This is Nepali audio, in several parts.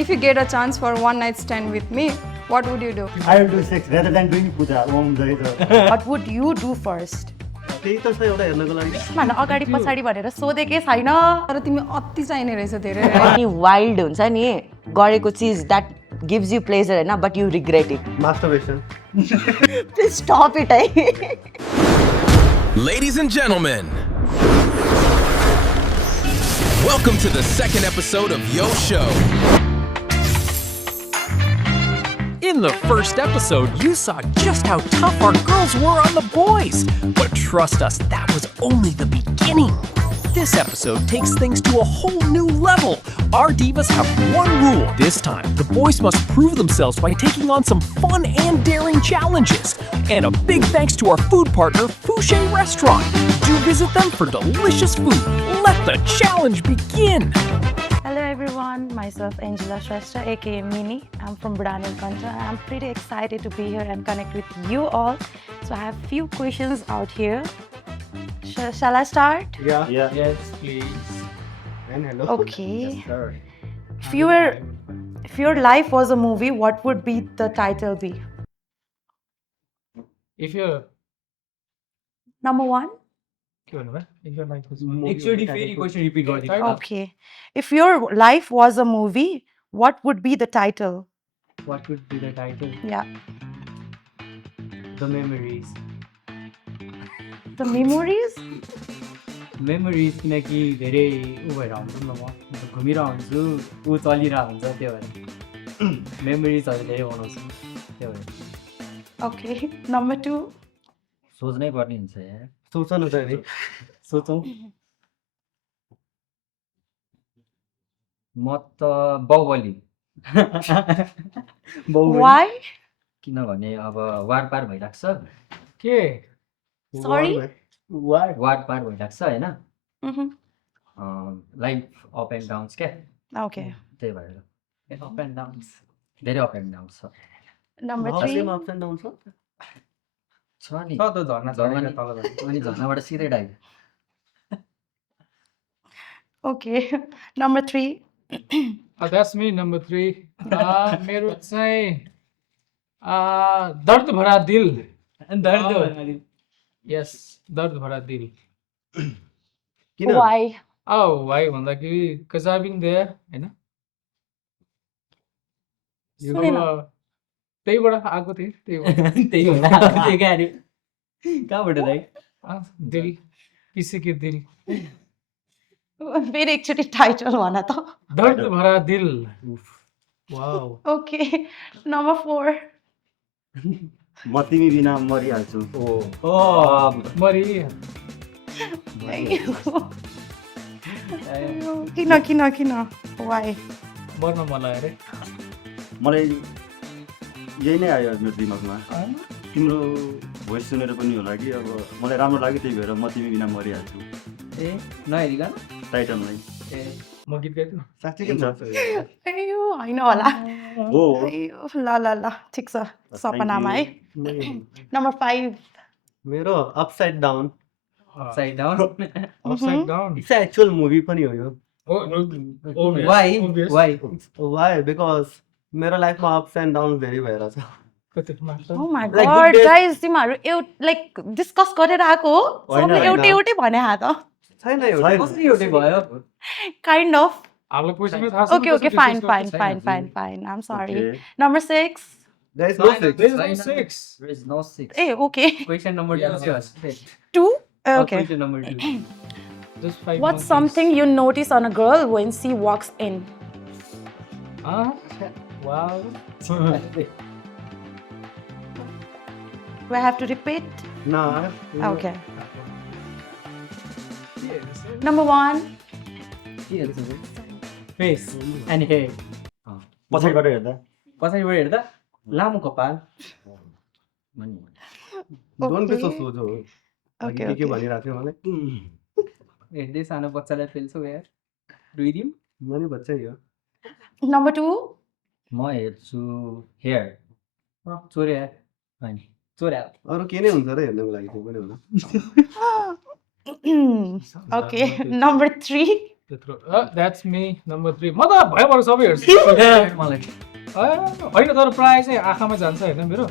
If you get a chance for one night stand with me, what would you do? I will do sex rather than doing puja. Om Jai Jai. What would you do first? त्यही त छ एउटा हेर्नको लागि भन अगाडि पछाडि भनेर सोधेकै छैन तर तिमी अति चाहिने रहेछ धेरै अनि वाइल्ड हुन्छ नि गरेको चिज द्याट गिभ्स यु प्लेजर हैन but you regret it masturbation please stop it है Ladies and gentlemen, welcome to the second episode of Yo Show. In the first episode, you saw just how tough our girls were on the boys. But trust us, that was only the beginning. This episode takes things to a whole new level. Our divas have one rule. This time, the boys must prove themselves by taking on some fun and daring challenges. And a big thanks to our food partner, Fouché Restaurant. Do visit them for delicious food. Let the challenge begin. Hello everyone, myself Angela Shrestha aka Mini. I'm from Budanil Kanta and I'm pretty excited to be here and connect with you all. So I have few questions out here. Shall I start? Yeah. Yes, please. And hello. Okay. Yes, sir. If your life was a movie, what would be the title be? If you're Number 1. if your life was Movie actually title. फेरि question repeat गरिदिनु Okay. If your life was a movie, what would be the title? What would be the title? Yeah. The memories. The memories? Memories किनकि धेरै उ भएर हुन्छ नि म घुमिरहन्छु ऊ चलिरहेको हुन्छ त्यो भएर मेमोरिजहरू धेरै बनाउँछु त्यो भएर Okay. Number 2. सोच्नै पर्ने हुन्छ यार सोच न त नि सोचौँ म त बाहुबली Why? किनभने अब वार पार भइरहेको छ के Sorry? वाइ वार पार भइरहेको छ होइन Mm-hmm. Life up and downs क्या Okay. त्यही भएर अप एन्ड डाउन्स धेरै अप एन्ड डाउन्स छ Number 3. हस्टेलमा अप्सन डाउन छ छ नि छ त झर्ना छ झर्ना तल झर्ना अनि झर्नाबाट सिधै dive Okay. Number 3. That's me, number 3. मेरो चाहिँ दर्द भरा दिल. दर्द भएर यस दर्द भरा दिल. किन Why? भाइ भन्दाखेरि कजाबिङ देयर हैन सुनेन। त्यहीबाट आएको थिएँ त्यहीबाट त्यही होला त्यो क्या अरे कहाँबाट दाइ दिल किसी के दिल फेरि एकचोटि टाइटल भन त दर्द भरा दिल वाउ ओके नम्बर 4 म तिमी बिना मरिहाल्छु मरि किन किन किन वाइ मर्न मन लाग्यो अरे मलाई यही नै आयो मेरो दिमागमा तिम्रो भोइस सुनेर पनि होला कि अब मलाई राम्रो लाग्यो त्यही भएर म तिमी बिना मरिहाल्छु ए नहेरिकन टाइटलमै ए म गीत गाइदिउँ साँच्चै के हुन्छ। भन्छ अयो होइन होला हो अयो, ल ल ल ठिक छ सपनामा है नम्बर 5 मेरो upside down side down upside down its actual movie पनि हो यो वाइ वाइ वाइ बिकज मेरो लाइफमा अप्स एन्ड डाउन धेरै भएर छ oh my Like good god days- guys तिमीहरू लाइक डिस्कस गरेर आएको हो होइन, सबले होइन। एउटै एउटै भने हा त छैन एउटा कसरी एउटै भयो काइन्ड अफ हामीलाई क्वेसनै थाहा छैन ओके ओके कसरी फाइन discuss फाइन गर्छ। Fine fine fine I am sorry Okay. Number 6 There is no fix. There is no six. There is no six. A okay question number 2 2 okay question number 2 Just five What's monkeys. something you notice on a girl when she walks in? Wow. Do I have to repeat? No. Okay. Number 1. Face and hair पछाडिबाट हेर्दा पछाडिबाट हेर्दा लामो कपाल Don't be so sojo. Okay, के okay. भनिरहेको थियो मलाई हेर्दै सानो बच्चालाई फेल्छौ यार रुइदिउँ म नि बच्चै हो Number 2. म हेर्छु हेयर चोर्या होइन चोर्या अरू के नै हुन्छ र हेर्नको लागि त्यो पनि होला Okay. Number 3. त्यत्रो द्याट्स मी नम्बर 3 म त भएबाट सबै हेर्छु मलाई होइन तर प्रायः चाहिँ आँखामा जान्छ होइन मेरो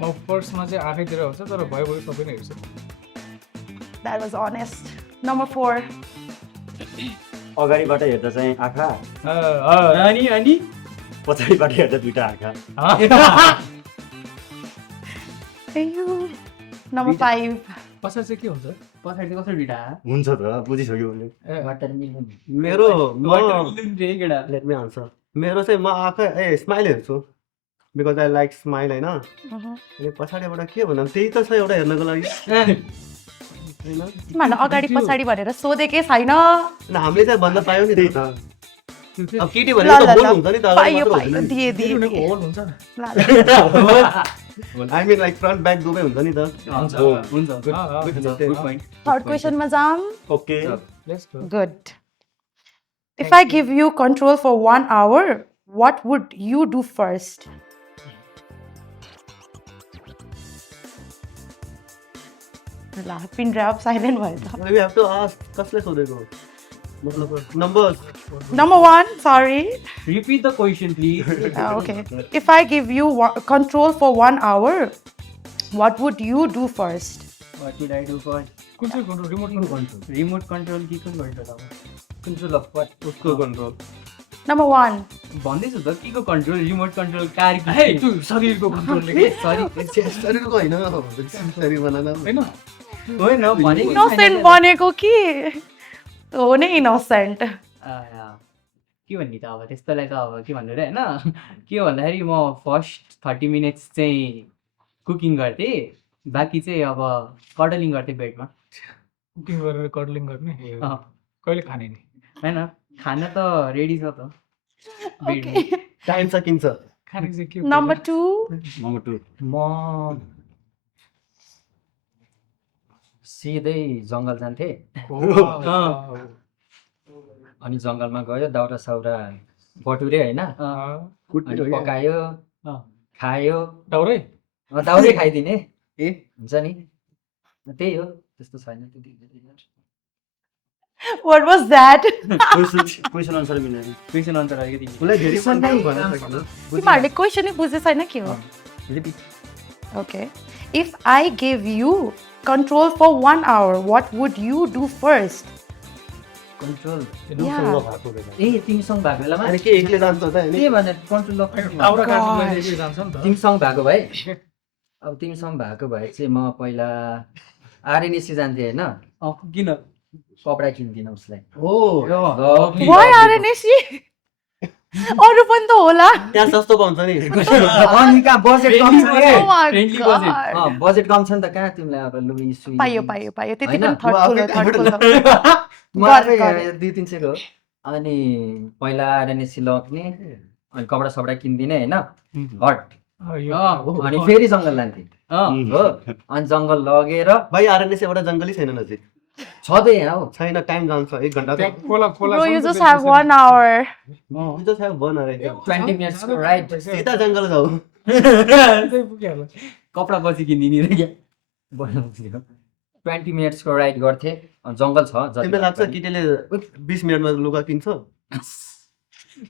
म फर्स्टमा चाहिँ आँखैतिर हुन्छ तर भएबाट सबै नै हेर्छु That was honest. Number 4. अगाडिबाट हेर्दा चाहिँ आँखा अनि पछाडिबाट हेर्दा दुईटा आँखा Ayyo. Number 5. पछाडि चाहिँ के हुन्छ पछाडि कसरी भिडा हुन्छ त बुझिसक्यो भने वाटरमेलन मेरो म केटा लेट मी आन्सर मेरो चाहिँ म आँखा स्माइल हेर्छु बिकज आई लाइक स्माइल होइन अनि पछाडिबाट के भन्दा त्यही त छ एउटा हेर्नको लागि होइन तिमीहरूलाई अगाडि पछाडि भनेर सोधेकै छैन अनि हामीले चाहिँ भन्न पायौँ नि त्यही त अब केटी ल भनेको ल त बोल्नु हुन्छ नि त पाइयो अगाडि पाइयो मात्र दिए दिए उनीहरूको होल हुन्छ नि ल I mean like front back दुवै हुन्छ नि त हुन्छ गुड पोइन्ट थर्ड क्वेसनमा जाम okay let's go Good. If I give you control for 1 hour, what would you do first? La, pin drop silent भयो त. वी हैव टु आस्क कसले सोधेको मतलब numbers Number 1, sorry. Repeat the question please Okay. If I give you control for 1 hour, what would you do first? What would I do for कुन चाहिँ control remote control remote control कि कुन कन्ट्रोल अब कन्ट्रोल अफ वाट उसको कन्ट्रोल Number 1. भन्दैछु त के को कन्ट्रोल रिमोट कन्ट्रोल कार हे त्यो शरीरको कन्ट्रोलले सरी शरीरको होइन शरीर बनाना होइन होइन भनेको Innocent बनेको कि हो नै innocent. के भन्ने त अब त्यस्तोलाई त अब के भन्नु र होइन के भन्दाखेरि म फर्स्ट 30 मिनट्स चाहिँ कुकिङ गर्थेँ बाँकी चाहिँ अब कडलिङ गर्थेँ बेडमा कुकिङ गरेर कडलिङ गर्ने अँ। कहिले खाने नि होइन खाना त रेडी छ त Okay. टाइम सकिन्छ खाने चाहिँ के Number 2. नम्बर 2 म सिधै जङ्गल जान्थेँ अनि जङ्गलमा गयो दाउरा साउरा बटुरे होइन अनि पकायो खायो टाउरै दाउरै खाइदिने ए हुन्छ नि त्यही हो त्यस्तो छैन What was that? क्वेसन अनुसार मिल्दैन क्वेसन अन्सर आयो तिमी उसलाई धेरै कन्फ्युज भन्न सकिन्छ तिमीहरूले क्वेसन नै बुझे छैन के हो repeat Okay. If I gave you control for 1 hour, what would you do first? Control Yeah. भएको बेला ए तिमीसँग भएको बेलामा अनि के एकले जान्छ त होइन के भने कन्ट्रोल अफ टाउरा काट्नुलाई चाहिँ जान्छ नि त तिमीसँग भएको भए अब तिमीसँग भएको भए चाहिँ म पहिला आरएनएसी जान्थेँ होइन किन कपडा किन्दिनँ उसलाई हो Why RNSC? अरू पनि त होला. त्यहाँ सस्तो पाउँछ नि अनि कहाँ बजेट कम छ नि Oh my Friendly budget. God. Budget कम छ नि त कहाँ तिमीलाई अब लुई सुई पायो पायो पायो त्यति होइन? पनि थर्डफुल हो म got it. 200-300 हो अनि पहिला आरएनएसी लग्ने अनि कपडा सपडा किन्दिने होइन हट अनि फेरि जङ्गल लान्थेँ हो अनि जङ्गल लगेर भाइ आरएनएस एउटा जङ्गलै छैन नजिक छँदै यहाँ हो छैन टाइम जान्छ 1 घन्टा त्यहाँ खोला खोला Bro, छ नि you त just त्यहाँ have 1 hour. You just have one hour, right? 20 मिनट्सको ride सीधा जङ्गल जाऊ त्यही पुगिहाल्छ कपडा पछि किनिदिने रे क्या 20 मिनट्सको राइड गर्थेँ अनि जङ्गल छ जति तिमीलाई लाग्छ केटीले 20 मिनटमा लुगा किन्छ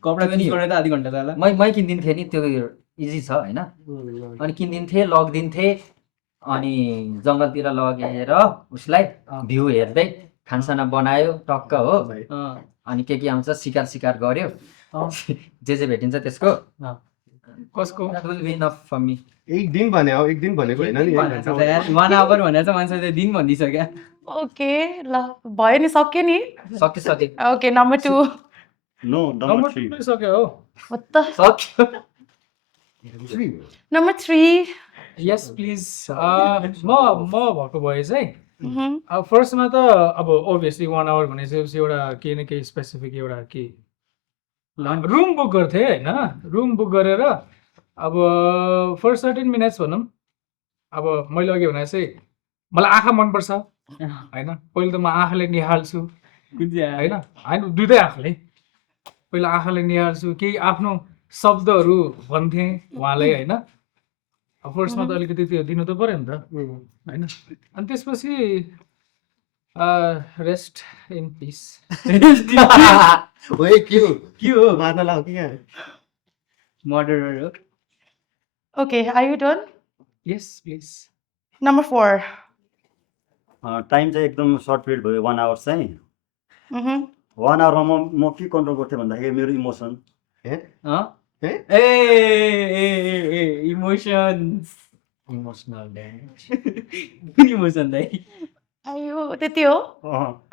कपडा चेन्ज गर्ने त आधी घन्टा जाला मै किनिदिन्थेँ नि त्यो इजी छ होइन अनि किनिदिन्थेँ लगिदिन्थेँ अनि जङ्गलतिर लगेर उसलाई भ्यू हेर्दै खानसाना बनायो टक्क हो अनि के आउँछ सिकार सिकार गर्यो जे भेटिन्छ त्यसको कसको that will be enough for me. एक दिन भने हो एक दिन भनेको होइन नि 1 आवर भनेर चाहिँ मान्छेले दिन भनिदिइसक्यो Okay, ल भयो नि सक्यो नि. सके Okay, number 2. No number number 3 two सक्यो हो What the? सक्यो Number 3. यस प्लिज म भएको भए चाहिँ Mhm. अब फर्स्टमा त अब ओभियसली 1 आवर भनेपछि एउटा केही न केही स्पेसिफिक एउटा के रुम बुक गर्थेँ होइन रुम बुक गरेर अब फर्स्ट 30 मिनट्स भनौँ अब मैले अघि भने चाहिँ मलाई आँखा मनपर्छ होइन पहिला त म आँखाले निहाल्छु कुन चाहिँ होइन होइन दुइटै आँखाले पहिला आँखाले निहाल्छु केही आफ्नो शब्दहरू भन्थेँ उहाँलाई होइन अब फर्स्टमा त अलिकति त्यो दिनु त पऱ्यो नि त होइन अनि त्यसपछि Rest in peace. ओए के हो मार्न लाऊ कि क्या मर्डरर हो Okay, are you done? Yes, please. Number 4. Time चाहिँ एकदम सर्ट पिरियड भयो 1 आवर चाहिँ Mm-hmm. 1 आवरमा म के कन्ट्रोल गर्थेँ भन्दाखेरि मेरो इमोसन इमोसन्स इमोसनल ड्यामेज कुन इमोसन दाइ Ayo, त्यति हो?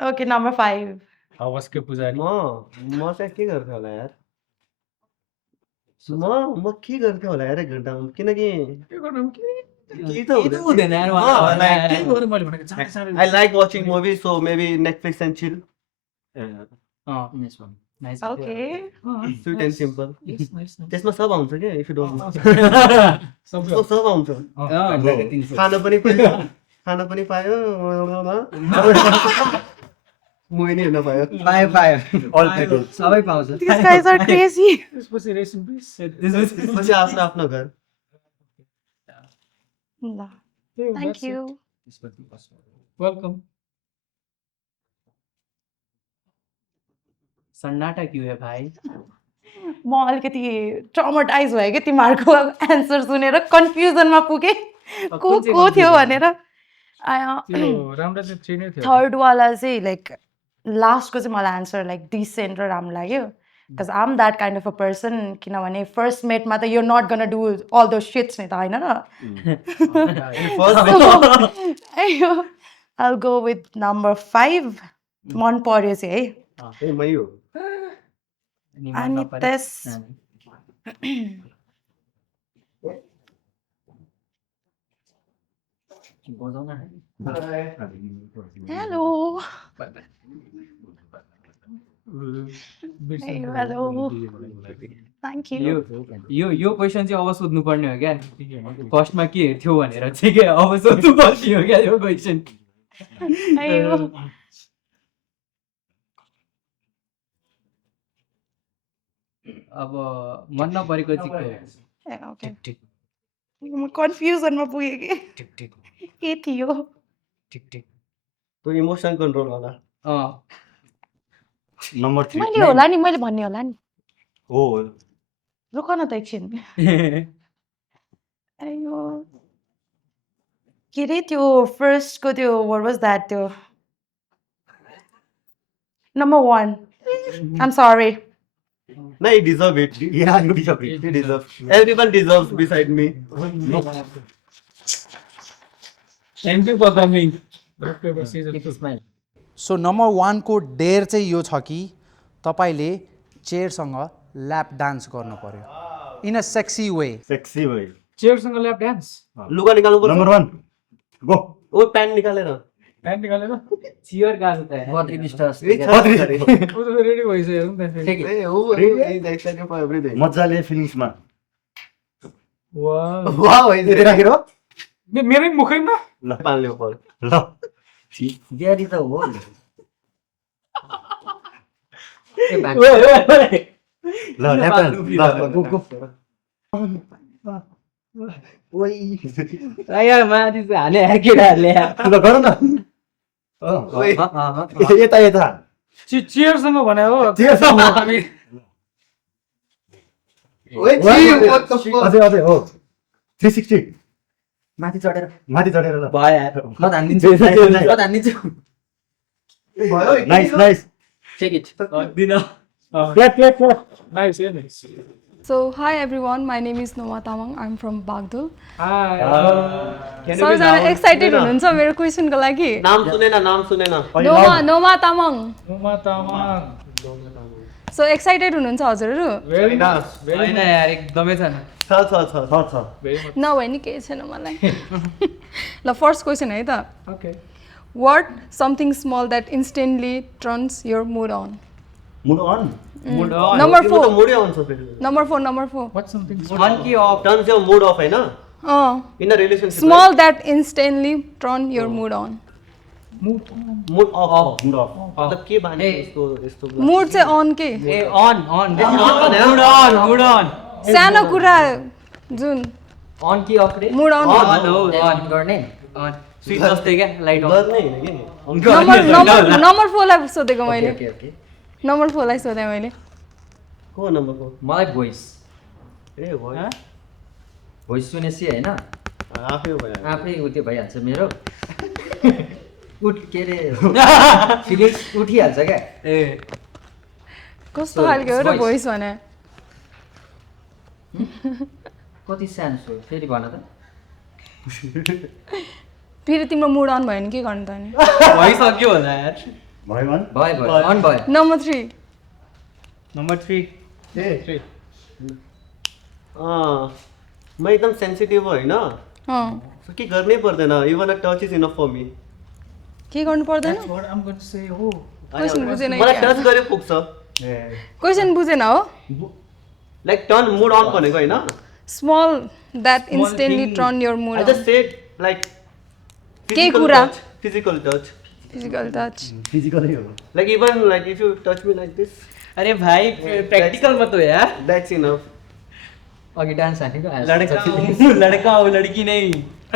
Okay, number 5. हवसको पुजारी म चाहिँ के गर्थेँ होला यार म के गर्थेँ होला यार 1 घन्टामा किनकि के गर्नु के त हुँदैन यार के गर्नु मैले भनेको चाँडै चाँडै I like watching movies, so maybe Netflix and chill. Nice Okay. Sweet and simple. Yes, nice. त्यसमा सब आउँछ क्या if you don't know. सब त्यसमा सब आउँछ खाना पनि पायो मुभी नि हेर्न पायो पायो सबै पाउँछ These guys are crazy. त्यसपछि rest in peace. त्यसपछि आफ्नो आफ्नो घर ल, Hey, Thank that's it. you. Welcome. सन्नाटा क्यों है भाइ म अलिकति ट्रमाटाइज भयो कि तिमीहरूको एन्सर सुनेर कन्फ्युजनमा पुगेँ को थियो भनेर त्यो राम्रो चाहिँ चिनै थियो थर्ड वाला चाहिँ लाइक लास्टको चाहिँ मलाई एन्सर लाइक डिसेन्ट र राम्रो लाग्यो because I am that kind of a person किनभने फर्स्ट मेटमा त यो not gonna do all those shits नि त होइन र I'll go with number 5. मन पर्यो चाहिँ है ए मै हो अनि त्यस hello hello thank you yo question चाहिँ अब सोध्नु पर्ने हो क्या फर्स्टमा के हेर्थ्यो भनेर चाहिँ क्या अब सोध्नु पर्ने हो क्या यो क्वेसन अब मन नपरेको चाहिँ के हो? म कन्फ्युजनमा पुगेँ कि के थियो त्यो इमोसन कन्ट्रोल होला नम्बर 3 मैले होला नि मैले भन्ने होला नि हो रुक न त एकछिन अयो के रे त्यो फर्स्टको त्यो वाट वाज द्याट त्यो number 1 I'm sorry No, he deserve it. Yeah, you deserve it. He deserves. Everyone deserves beside me. Thank you for coming. Rock paper scissors. So number 1 को डेयर चाहिँ यो छ कि तपाईले चेयरसँग ल्याप डान्स गर्नु पर्यो in a sexy way sexy भयो चेयरसँग ल्याप डान्स लुगा निकाल्नु पर्छ नम्बर 1 गो ओ प्यान्ट निकालेर प्यान्ट निकालेर चियर कहाँ छ त बद्री विश्वास ऊ त रेडी भइसक्यो नि त फेरि ए हो एक्साइटेड फर एभ्रीथिङ मजाले फिलिङ्समा वाह वाह भइसक्यो राखेर मेरै मुखैमा ल पाल्ने हो ल बिहारी त हो ए भाइ ल ल्याप गो गो यार माथि चाहिँ हाने केटाहरूले ल गर न यता यता चेयरसँग भने हो चेयरसँग हामी ओए अझै अझै हो 360 माथि चढेर ल भयो यार म धानिदिन्छु भयो नाइस नाइस चेक इट दिन clap clap clap nice a nice So, hi everyone, my name is Noma Tamang. I'm from Bagdul. हाय सबैजना एक्साइटेड हुनुहुन्छ मेरो क्वेसनको लागि नाम सुनेन नोमा तामाङ नोमा तामाङ सो एक्साइटेड हुनुहुन्छ हजुरहरू भेरी होइन यार एकदमै छ छ नभए नि केही छैन मलाई ल फर्स्ट क्वेसन है त okay what something small that instantly turns your mood on mood on number 4 मुडै आउँछ फेरि नम्बर 4 व्हाट समथिङ अन कि off turns your mood off हैन in a relationship small that instantly turn your mood on mood off mood off मतलब के बानी यस्तो मुड चाहिँ अन के ए अन मुड अन सानो कुरा जुन अन कि अफ रे मुड अन अन हो अन गर्ने स्विच जस्तै क्या लाइट गर्ने होइन कि नम्बर 4 लाई सोधेको मैले ओके ओके नम्बर 4 लाई सोधेँ मैले को नम्बरको मलाई भोइस ए भयो भोइस सुनेपछि होइन आफै भयो आफै उत्यो भइहाल्छ मेरो उठ के अरे फिलिङ्स उठिहाल्छ क्या ए कस्तो खालको हो र भोइस भने कति सानो छु फेरि भन त फेरि तिम्रो मुड अन भयो भने के गर्नु त अनि भइसक्यो होला यार भयो मन भयो भयो अन भयो नम्बर 3 नम्बर 3 म एकदम सेन्सिटिभ होइन सो के गर्नै पर्दैन even a touch is enough for me के गर्नु पर्दैन What I'm going to say, oh. Question बुझेन मलाई टच गरे पुग्छ क्वेसन बुझेन हो लाइक टर्न मुड अन भनेको होइन small that instantly turn your mood I just shed like के कुरा फिजिकल टच फिजिकल टच फिजिकलै हो like even like if you touch me like this अरे भाइ प्र्याक्टिकल मत हो यार द्याट्स इनफ अघि डान्स हानेको लडका हो लडकी नै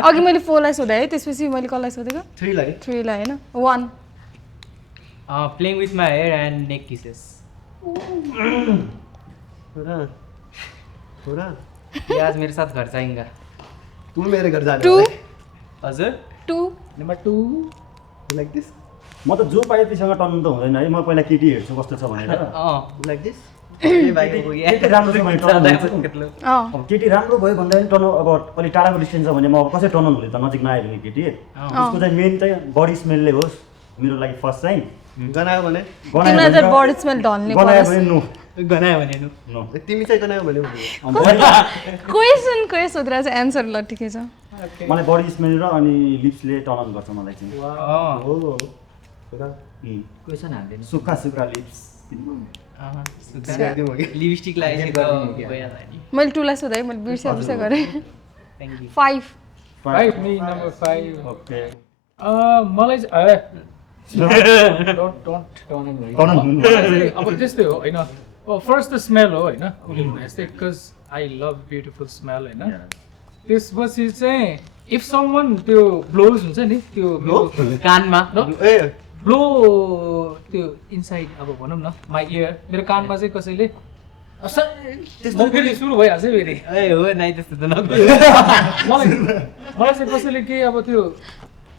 अघि मैले 4 लाई सोधेँ है त्यसपछि मैले कसलाई सोधेको 3 लाई 3 लाई होइन 1 playing with my hair and neck kisses पुरा ये आज मेरे साथ घर जाएगा तू मेरे घर जाने 2 हजुर 2 Number 2. लाइक दिस म त जो पाएँ त्योसँग टर्न त हुँदैन है म पहिला केटी हेर्छु कस्तो छ भनेर लाइक दिस केटी राम्रो छ भने टर्न हुन्छ अँ अब केटी राम्रो भयो भन्दा पनि टर्न अब अलिक टाढाको डिस्टेन्स छ भने म अब कसरी टर्न हुने त नजिक नआयो भने केटी उसको चाहिँ मेन चाहिँ बडी स्मेलले होस् मेरो लागि फर्स्ट चाहिँ गनायो भने तिमीलाई चाहिँ बडी स्मेल ढल्ने गनायो परोस् भने नो गनायो भने नो तिमी चाहिँ गनायो भने क्वेसन सोधेर चाहिँ एन्सर ल ठिकै छ मलाई बडी स्मेल र अनि लिप्सले टर्न अन गर्छ मलाई चाहिँ हो क्वेसन हाल्दैन सुक्खा सुक्खा लिप्स लिपस्टिक लगाएपछि भइहाल्छ नि मैले 2 लाई सोधेँ मैले बिर्से गरेँ thank you 5 5, me, number 5. Okay मलाई don't अब त्यस्तै हो होइन फर्स्ट त स्मेल हो होइन उसले भने जस्तै because I love beautiful smell होइन त्यसपछि चाहिँ इफ समवन त्यो ब्लोज हुन्छ नि त्यो कानमा ए ब्लो त्यो इनसाइड अब भनौँ न माई इयर मेरो कानमा चाहिँ कसैले त्यस्तो फेरि सुरु भइहाल्छ फेरि ए हो नाइ त्यस्तो त नगर्नु मलाई चाहिँ कसैले के अब त्यो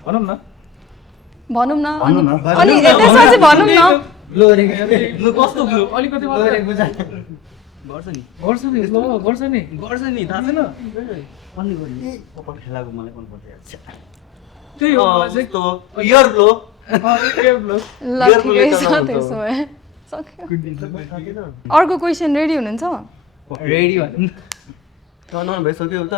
भनौँ न भनौँ न अनि त्यसमा चाहिँ भनौँ न कस्तो ब्लो अलिकति मात्रै गर्छ नि गर्छ नि गर्छ नि थाहा छैन खेलाको मलाई मन पर्छ त्यही हो मलाई चाहिँ तो इयर ब्लो ear blow। ल ठिकै छ त्यसो भए सक्यो अर्को क्वेसन रेडी हुनुहुन्छ रेडी भन्नु टर्न अन भइसक्यो त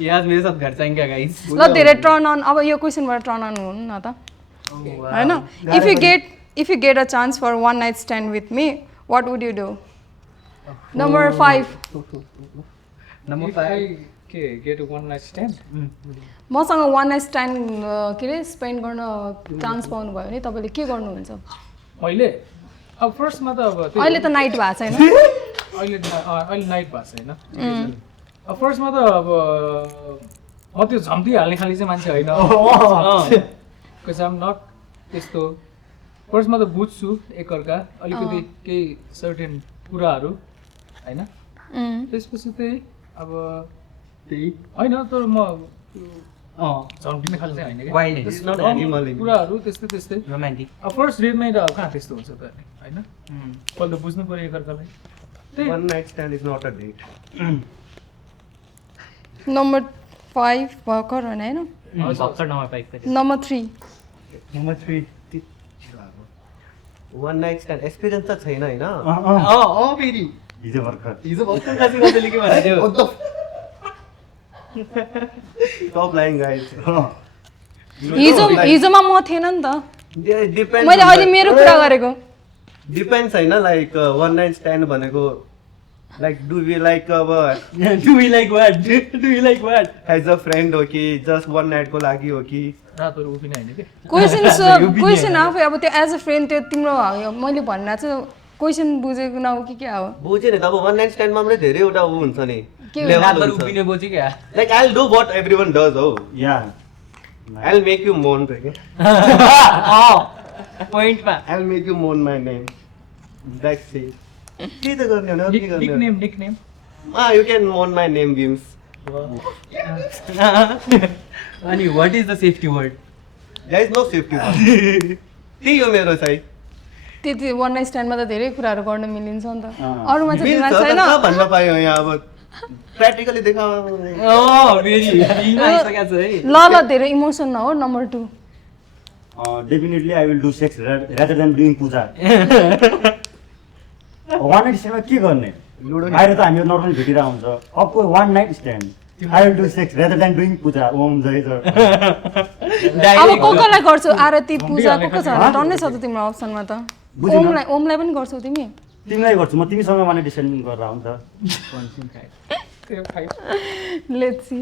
यार मेरो साथ घर चाहिन्छ गाइस ल धेरै टर्न अन अब यो क्वेसनबाट टर्न अन हुनु न त हैन if you get a chance for one night stand with me what would you do number 5 number If 5 I get a one night stand मसँग one night stand के रे स्पेन्ड गर्न चान्स पाउनु भयो भने तपाईले के गर्नुहुन्छ अहिले अब फर्स्टमा त अब त्यही अहिले त नाइट भएको छैन अहिले नाइट भएको छैन अब फर्स्टमा त अब म त्यो झम्टी हाल्ने खाली चाहिँ मान्छे होइन बिकज आम नट त्यस्तो फर्स्टमा त बुझ्छु एकअर्का अलिकति केही सर्टेन कुराहरू होइन त्यसपछि चाहिँ अब त्यही होइन तर म झम्टिने खाले चाहिँ होइन क्या कुराहरू त्यस्तै रोमान्टिक अब फर्स्ट डेटमै त अब कहाँ त्यस्तो हुन्छ त होइन पहिला बुझ्नु पऱ्यो एकअर्कालाई one night stand is not a date number 5 भर्खर होइन भर्खर number 5 number 3 number 3 one night stand experience त छैन हैन फेरि हिजो भर्खर कसैले के भन्यो टप लाइन गाइस हिजोमा म थिएन नि त डिपेन्ड मैले अहिले मेरो कुरा गरेको डिपेन्ड्स हैन लाइक one night stand भनेको लाइक डु वी लाइक अब do we like what as a friend हो कि जस्ट one night को लागि हो कि रातहरू उभिने होइन कि क्वेसन आफै अब त्यो एज अ फ्रेन्ड त्यो तिम्रो मैले भन्दा चाहिँ क्वेसन बुझेको न हो कि क्या हो बुझेँ नि त अब वन नाइट स्ट्यान्डमा पनि धेरैवटा ऊ हुन्छ नि के level रातभर हुन्छ। उभिने बोझी क्या Like I'll do what everyone does, oh. Yeah I'll make you moan, okay? पोइन्टमा I'll make you moan my name. That's it. के त गर्ने हो के गर्ने हो? Nickname You can moan my name, Beams. अनि what is the safety word There is no safety. त्यही हो मेरो चाहिँ त्यति वन नाइट स्ट्यान्डमा त धेरै कुराहरू गर्न मिलिन्छ नि त अरूमा चाहिँ मिल्छ दिमाग त छैन कहाँ भन्न पायो यहाँ अब प्र्याक्टिकली देखा ल ल धेरै इमोसन नहो number 2 definitely I will do sex rather than doing puja one night स्ट्यान्डमा के गर्ने बाहिर त हामीहरू नर्मली भेटिरहेको हुन्छ अब one night stand I will do sex rather than doing puja ओम जय जय अब को कोलाई गर्छौ आरती पूजा को छ टन्नै छ त तिम्रो अप्सनमा त ओमलाई पनि गर्छौ तिमी तिमीलाई गर्छु म तिमीसँग वान नाइट स्ट्यान्ड गरेर हुन्छ लेट्स सी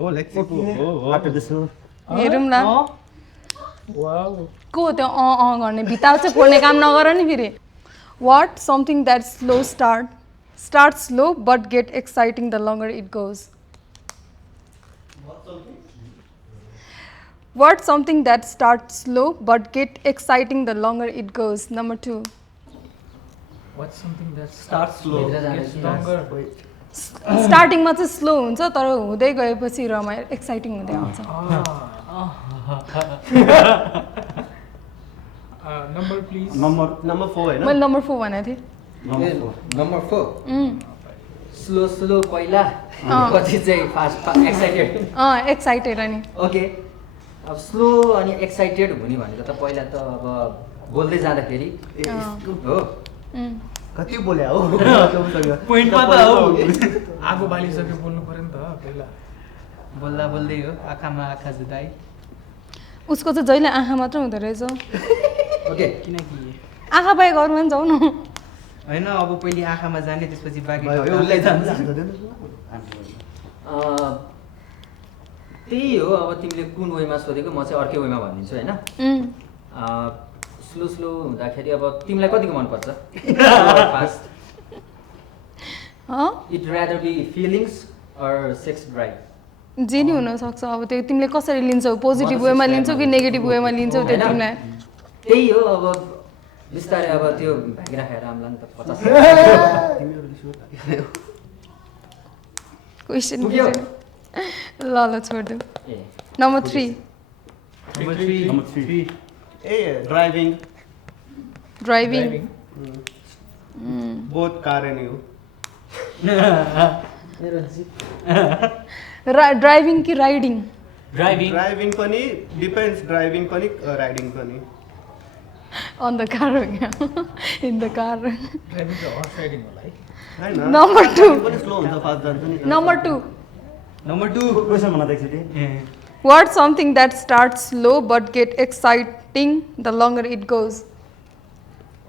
हो लेट्स सी आफ्टर दिस हेरौँ न वाउ को त्यो गर्ने भित्ता चाहिँ खोल्ने काम नगर नि फेरि what something that slow start slow but get exciting the longer it goes what something that start slow but get exciting the longer it goes number 2 what's something that start slow longer स्टार्टिङमा चाहिँ स्लो हुन्छ तर हुँदै गएपछि रमाइलो एक्साइटिङ हुँदै आउँछ नंबर प्लीज नम्बर 4 हैन मैले नम्बर 4 भनेको थिएँ नम्बर 4 स्लो स्लो पहिला पछि चाहिँ फास्ट एक्साइटेड एक्साइटेड अनि ओके अब स्लो अनि एक्साइटेड हुने भनेको त पहिला त अब बोल्दै जाँदाखेरि हो कति बोल्या हो तपाईँसँग पोइन्टमा त हो आगो बालिसके बोल्नु पर्यो नि त पहिला बोल्दा बोल्दै हो आँखामा आँखा जुदाई उसको चाहिँ जहिले आँखा मात्र हुँदो रहेछ ओके किनकि आँखा बाहेक अरूमा पनि जाउँ न होइन अब पहिले आँखामा जाने त्यसपछि बाँकी भयो, ठाउँमा जान्छ त्यही हो अब तिमीले कुन वेमा सोधेको म चाहिँ अर्कै वेमा भनिदिन्छु होइन स्लो स्लो हुँदाखेरि अब तिमीलाई कतिको मनपर्छ it rather be feelings or sex drive जे नि हुनसक्छ अब त्यो तिमीले कसरी लिन्छौ पोजिटिभ वेमा लिन्छौ कि नेगेटिभ वेमा लिन्छौ त्यो तिमीलाई त्यही हो अब बिस्तारै अब त्यो भागिरा खाएर आम्ला नि त 50 क्वेसन ल छोडिदेऊ number 3 number 3 A driving both car and you driving कि राइडिङ ड्राइभिङ पनि डिपेन्ड्स ड्राइभिङ पनि राइडिङ पनि अन द कार हो क्या इन द कार ड्राइभिङ त हर्स राइडिङ होला है हैन नम्बर 2 पनि स्लो हुन्छ फास्ट जान्छ नि नम्बर 2 क्वेसन भन्न त एकचोटि What something that starts slow but get exciting the longer it goes?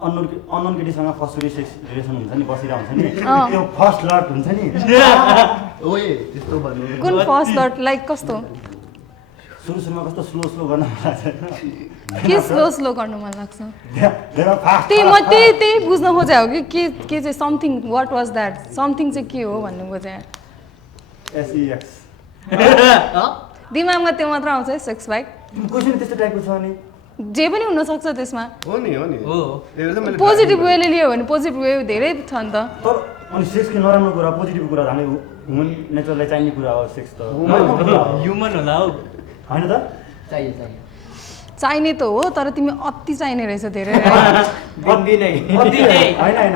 Unknown केटीसँग फर्स्ट रिलेसन हुन्छ नि बसिरहेको हुन्छ नि त्यो फर्स्ट लट हुन्छ नि ओए त्यस्तो भन्नु कुन फर्स्ट लट लाइक कस्तो सुरुमा कस्तो स्लो स्लो गर्न मन लाग्छ के स्लो गर्नु मन लाग्छ धेरै फास्ट त्यही म त्यही बुझ्न खोजेँ हो कि के चाहिँ something what was that something चाहिँ के हो भन्नु खोजेँ एसईएक्स दिमागमा त्यो मात्र आउँछ है सेक्स बाइक क्वेसन त्यस्तो टाइपको छ नि जे पनि हुनसक्छ त्यसमा हो नि पोजिटिभ वेले लियो भने पोजिटिभ वे धेरै छ नि त तर अनि सेक्सको नराम्रो कुरा पोजिटिभ कुरा जाने ह्युमन नेचरलाई चाहिने कुरा हो सेक्स त ह्युमन होला हौ होइन त चाहियो चाहिने त हो तर तिमी अति चाहिने रहेछ धेरै होइन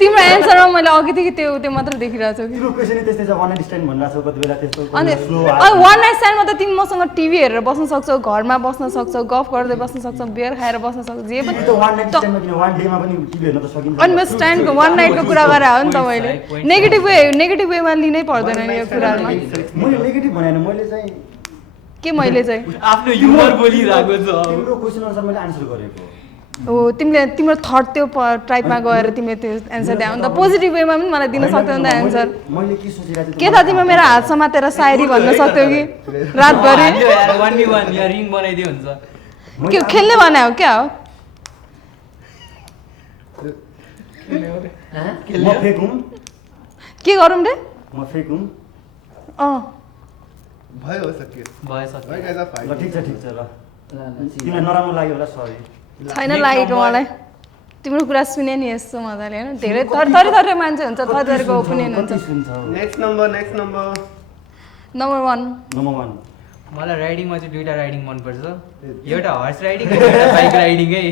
तिम्रो एन्सरमा मैले अघिदेखि त्यो मात्र देखिरहेको छु कि तिम्रो क्वेसन त्यस्तै छ वान नाइट स्ट्यान्ड भनिरहेको छ कति बेला त्यस्तो अनि स्लो वान नाइट स्ट्यान्डमा त तिमी मसँग टिभी हेरेर बस्न सक्छौ घरमा बस्न सक्छौ गफ गर्दै बस्न सक्छौ बियर खाएर बस्न सक्छौ जे पनि त वान नाइट स्ट्यान्डमा किन वान डेमा पनि टिभी हेर्न त सकिन्छ अनि म स्ट्यान्डको वान नाइटको कुरा गरेर हो नि त मैले नेगेटिभ वेमा लिनै पर्दैन नि यो कुरामा मैले नेगेटिभ भनेन मैले चाहिँ के मैले चाहिँ आफ्नो ह्युमर बोलिरहेको छ तिम्रो क्वेसन अनुसार मैले आन्सर गरेको हो तिम्रो थट त्यो टाइपमा गएर तिमीले त्यो एन्सर दियो नि त पोजिटिभ वेमा पनि मलाई दिन सक्थ्यौ नि त एन्सर मैले के सोचिरहेको के त तिमी मेरो हात समातेर सायरी भन्न सक्थ्यौ कि रातभरि 1v1 या रिङ बनाइदियो हुन्छ के खेल्ने भने हो क्या हो म फेकुँ के गरौँ रे म फेकुँ भयो सक्यो भयो सक्यो भाइ गाइस ल ठिक छ ल तिमीलाई नराम्रो लाग्यो होला सरी छैन लागेको मलाई तिम्रो कुरा सुने नि यस्तो मजाले होइन धेरै थरी मान्छे हुन्छ थरीको ओपिनियन हुन्छ नेक्स्ट नम्बर नम्बर 1 नम्बर 1 मलाई राइडिङमा चाहिँ दुईवटा राइडिङ मनपर्छ एउटा हर्स राइडिङ एउटा बाइक राइडिङै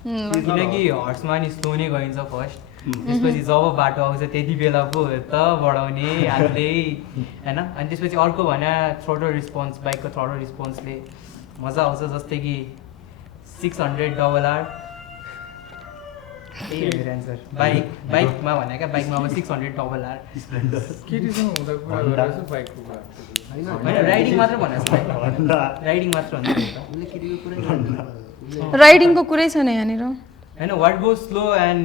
किनकि हर्समा नि स्लो नै गइन्छ फर्स्ट त्यसपछि जब बाटो आउँछ त्यति बेला पो त बढाउने हातले होइन अनि त्यसपछि अर्को भने थ्रोटल रिस्पोन्स बाइकको थ्रोटल रिस्पोन्सले मजा आउँछ जस्तै कि 600 RR त्यही हो मेरो एन्सर बाइकमा भने क्या बाइकमा अब 600 RR केटीसँग हुँदा कुरा गरेर बाइकको कुरा होइन राइडिङ मात्र भनेको छ राइडिङ मात्र राइडिङको कुरै छैन यहाँनिर होइन what go slow and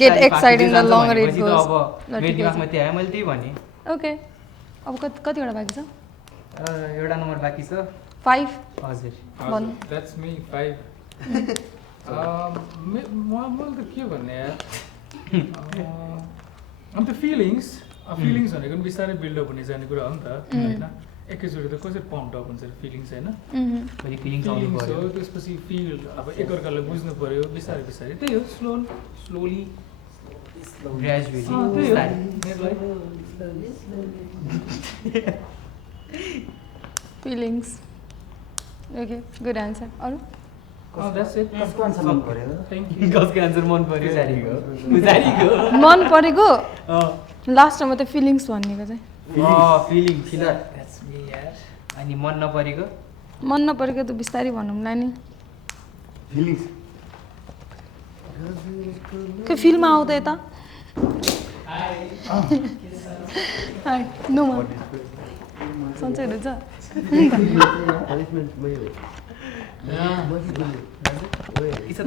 Get exciting the longer it goes. अब मेरो दिमागमा त्यो आयो मैले त्यही भने ओके अब कतिवटा बाँकी छ एउटा नम्बर बाँकी छ 5 हजुर भन्नु द्याट्स मी 5 मैले त के भन्ने यार अन्त फिलिङ्स भनेको पनि बिस्तारै बिल्डअप हुने जाने कुरा हो नि त होइन एकैचोटि त कसरी पम्प अप हुन्छ फिलिङ्स होइन फिलिङ्स आउनु फिलिङ्स पर्यो हो त्यसपछि फिल अब एकअर्कालाई बुझ्नु पर्यो बिस्तारै बिस्तारै त्यही हो slowly gradually feelings okay good answer अरू द्याट्स इट कसको आन्सर मन पर्यो थ्याङ्क यू कसको एन्सर मन पर्यो पुजारीको मन परेको लास्टमा त फिलिङ्स भनेको चाहिँ फिलिङ फिलर अनि मन नपरेको मन नपरेको त बिस्तारै भनौँला नि फिलिङ्स के फिल्ममा आउँदा यता नो सन्चै हुनुहुन्छ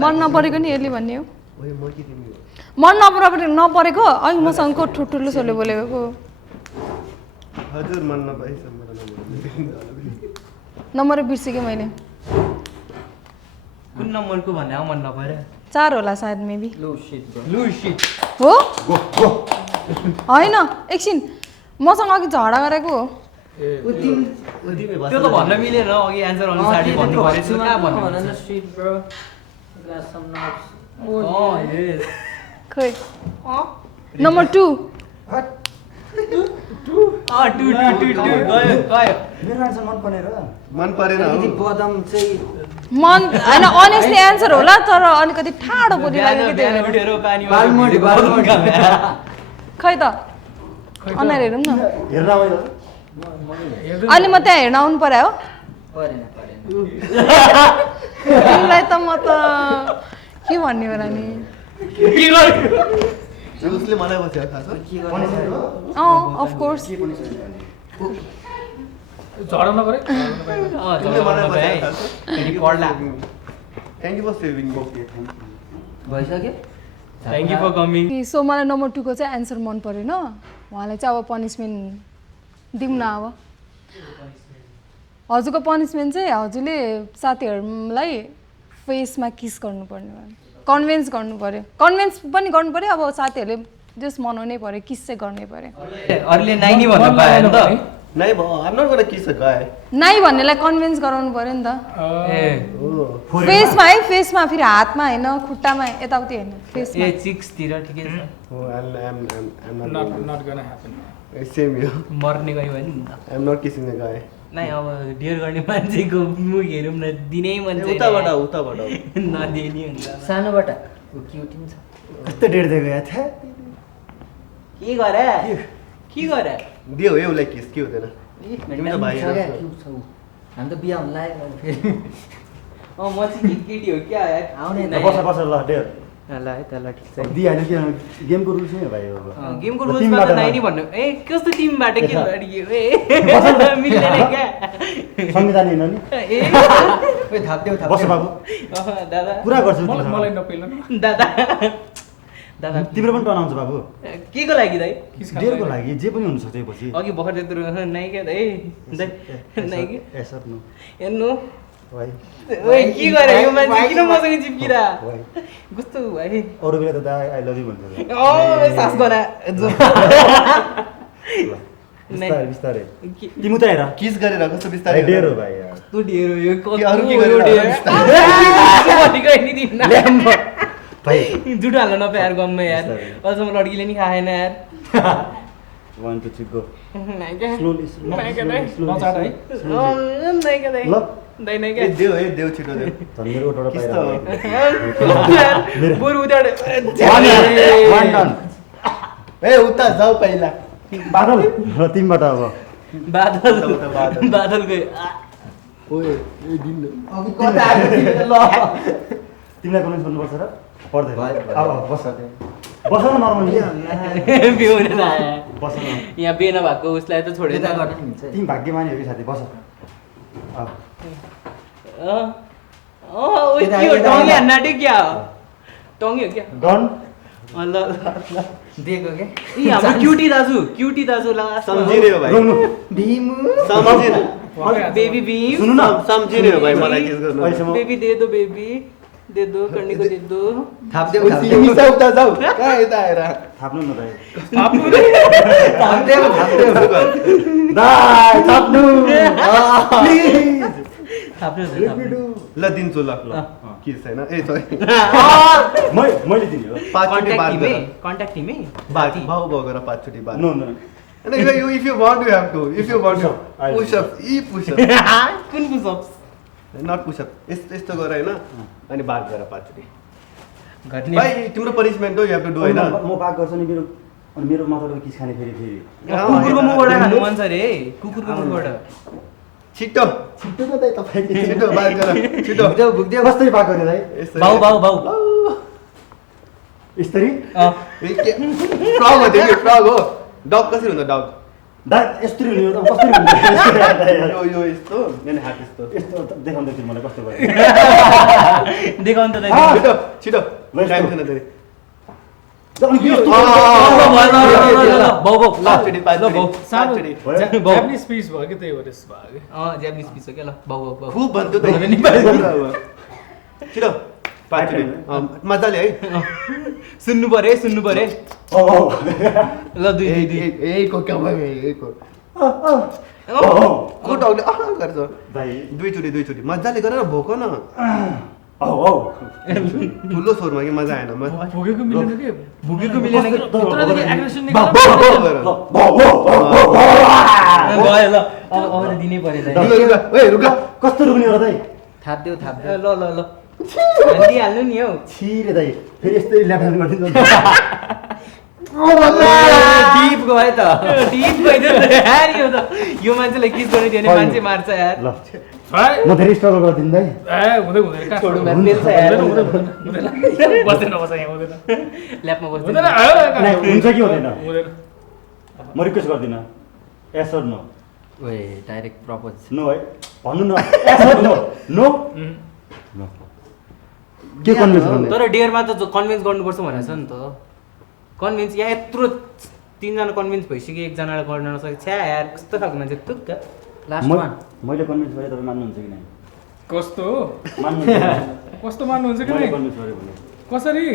मन नपरेको नि यसले भन्ने हो मन नपरेको अहिले मसँग ठुल्ठुलो छोले बोलेको हजुर मन नपाइछ नम्बर बिर्सेँ मैले कुन नम्बरको भन्ने मन नपऱ्यो 4 होला सायद मेबी लु सिट हो होइन एकछिन मसँग अघि झगडा गरेको हो त्यो त भन्न मिलेन अघि एन्सर अनुसार भन्नु परेछ कहाँ भन्नु खै नम्बर 2 मेरो आन्सर मन परेन मन परेन बदम चाहिँ मन होइन अनेस्टली एन्सर होला तर अलिकति ठाडो बोलिरहेको कि खै त अनुहार हेरौँ न हेर्न आउँयो अहिले म त्यहाँ हेर्न आउनु पर्यो हो तिमीलाई त म त के भन्ने हो र नि उसले मलाई बस्यो थाहा छ अफकोर्स झगडा नगरे पढ्ला थ्याङ्क यू फर सेभिङ भइसक्यो thank you for coming so मलाई नम्बर 2 को चाहिँ एन्सर मन परेन उहाँलाई चाहिँ अब पनिसमेन्ट दिउँ न अब हजुरको पनिसमेन्ट चाहिँ हजुरले साथीहरूलाई फेसमा किस गर्नुपर्ने भयो कन्भिन्स गर्नु पर्यो कन्भिन्स पनि गर्नु पर्यो अब साथीहरूले जस मनाउनै पर्यो किस चाहिँ गर्नै पर्यो अरूले नाइनी भन्न पाएन त नाइ I'm not gonna kiss a guy. नाइ भन्नेलाई कन्भिन्स गराउनु पर्यो नि त फेसमा है फेसमा फेरि हातमा होइन खुट्टामा यताउति होइन फेसमा चिक्सतिर ठिकै छ I'm not gonna happen same here. मर्ने गयो भने I'm not kissing a guy. नाइ अब डियर गर्ने मान्छेको मुख हेरौँ न दिनै मन चाहिँ उताबाट नदिए नि हुन्छ सानोबाट क्युटिन्छ कस्तो डेढ दिएको यार थ्या के गरे दियो है उसलाई किस के हुँदैन तिमी त भाइ हामी त बिहा हुन लाग्यो फेरि म चाहिँ केटी हो क्या आउने बस ल डेढ ल है त ल ठिक छ दिइहाल्यो कि गेमको रुल्स नै हो भाइ अब गेमको रुल्समा त नाइनी भन्नु ए कस्तो टिमबाट के मिल्दैन क्या संविधान हेर्न नि ए थाप्देऊ बस बाबु दादा पुरा गर्छु मलाई नपेल्नु दादा दादा तिम्रो पनि टर्न आउँछ बाबु के को लागि दाइ डेढको लागि जे पनि हुन सक्छ पछि अघि भर्खर त्यत्रो नाइ क्या दाइ नाइ कि यसर नो हेर्नु भाइ ओए के गरे यो मान्छे किन मसँग चिप्किरा कस्तो भाइ अरू बेला त दाइ आई लभ यु भन्छ ओ सास गना बिस्तारै बिस्तारै तिमी त हेर किस गरेर कस्तो बिस्तारै डेर हो भाइ यार तु ढेरो यो अरू के गरेर भाइ जुटो हाल्न नपाए यार गम्मै यार अझसम्म लड्कीले नि खाएन यार 1 2 3 गो नाइका स्लोली नाइका दाइ नचाट है नाइका दाइ ल दाइ नाइका देऊ छिटो देऊ झन् मेरो ओटोबाट किस पाइरहेको त बरु उतार वान डन ए उता जाऊ पहिला बादल र तिमीबाट अब बादल बादल बादल गयो ओए ए दिन अब कता आयो ल तिमीलाई कमेन्ट गर्नुपर्छ र पर्दैन अब बस बस न नर्मली बिउन आयो बस न यहाँ बे नभएको उसलाई त छोडेर तिमी भाग्यमानी हो कि साथी बस टङ्गी हान्न आँट्यो क्या टङ्गी हो क्या डन ल दिएको के यी हाम्रो क्युटी दाजु ल सम्झिने हो भाइ रोनु सम्झिने बेबी बीम सुन्नु न सम्झिने हो भाइ मलाई किस गर्नु अहिलेसम्म बेबी दे दो करने को दे दो थाप्देऊ तिमी उता जाऊ कहाँ यता आएर थाप्नु न दाइ थाप्देऊ दाइ थाप्नु प्लिज थाप्नु ल दिन्छु ल किस छैन ए सरी मैले दिने हो 5 चोटि बात गर कन्ट्याक्ट टिमै बात भाउ भाउ गर 5 चोटि बात no no And if you want, you have to. If you want to, I'll push up. Push up. कुन पुसअप्स Not push up. यस्तो गर हैन अनि बात गर 5 चोटि गर्ने भाइ तिम्रो पनिशमेन्ट हो, you have to do हैन म बात गर्छु नि मेरो अनि मेरो माथाबाट किस खाने फेरि कुकुरको मुखबाट खानु मन छ रे कुकुरको मुखबाट छिटो छिटो न दाइ तपाईँ छिटो बात गर छिटो भुक्दै कसरी बात गर्ने दाइ बाउ यसरी फ्रग हो त्यो फ्रग हो डग कसरी हुन्छ डग दाइ यस्तरी हुने हो कसरी हुन्छ यो यस्तो मेन हात यस्तो यस्तो देखाउँदै थियो मलाई कस्तो भयो देखाउन त छिटो छिटो टाइम छैन धेरै बाउ लास्ट चोटि 5 चोटि सानो 5 चोटि जापानिज पिस भयो कि त्यही भएर यस्तो भयो ज्यापनिज पिस हो क्या ल बाउ खुब भन्थ्यो त छिटो 5 चोटि मजाले है सुन्नु पर्यो ल दुई को काम को डगले गर्छ दाइ दुई चोटि मजाले गर न भोक न ठुलो स्वरमा कि मजा आएन भोगेको मिलेन के भुकेको मिलेन कि एग्रेसन गयो ल अब दिनै पर्यो रुक कस्तो रुक्ने हो र दाइ थाप्देऊ ल हाल्नु नि हौ छिरे दाइ फेरि यस्तै ल्याप ह्यान्ड गरिदिनु डिप गयो त डिप गयो यार यो मान्छेलाई किस गर्ने थियो भने मान्छे मार्छ यार ल म धेरै स्ट्रगल गरिदिनु दाइ हुँदैन छोडु म्याम पेल्छ यार बस्दैन यहाँ हुँदैन ल्यापमा बस्दैन नहीं, हुन्छ कि हुँदैन हुँदैन म रिक्वेस्ट गर्दिनँ एस अर नो ओए डाइरेक्ट प्रपोज नो है भन्नु न yes or no no no के कन्भिन्स गर्नु तर डेयरमा त कन्भिन्स गर्नुपर्छ भनेको छ नि त कन्भिन्स यहाँ यत्रो तीनजना कन्भिन्स भइसक्यो एकजनालाई गर्न नसके छ्या यार कस्तो खालको मान्छे तुक्क लास्ट वान मैले कन्भिन्स गरेँ तपाईँ मान्नुहुन्छ कि नै कस्तो मान्नुहुन्छ कस्तो मान्नुहुन्छ कि मैले नै कन्भिन्स गरेँ भने कसरी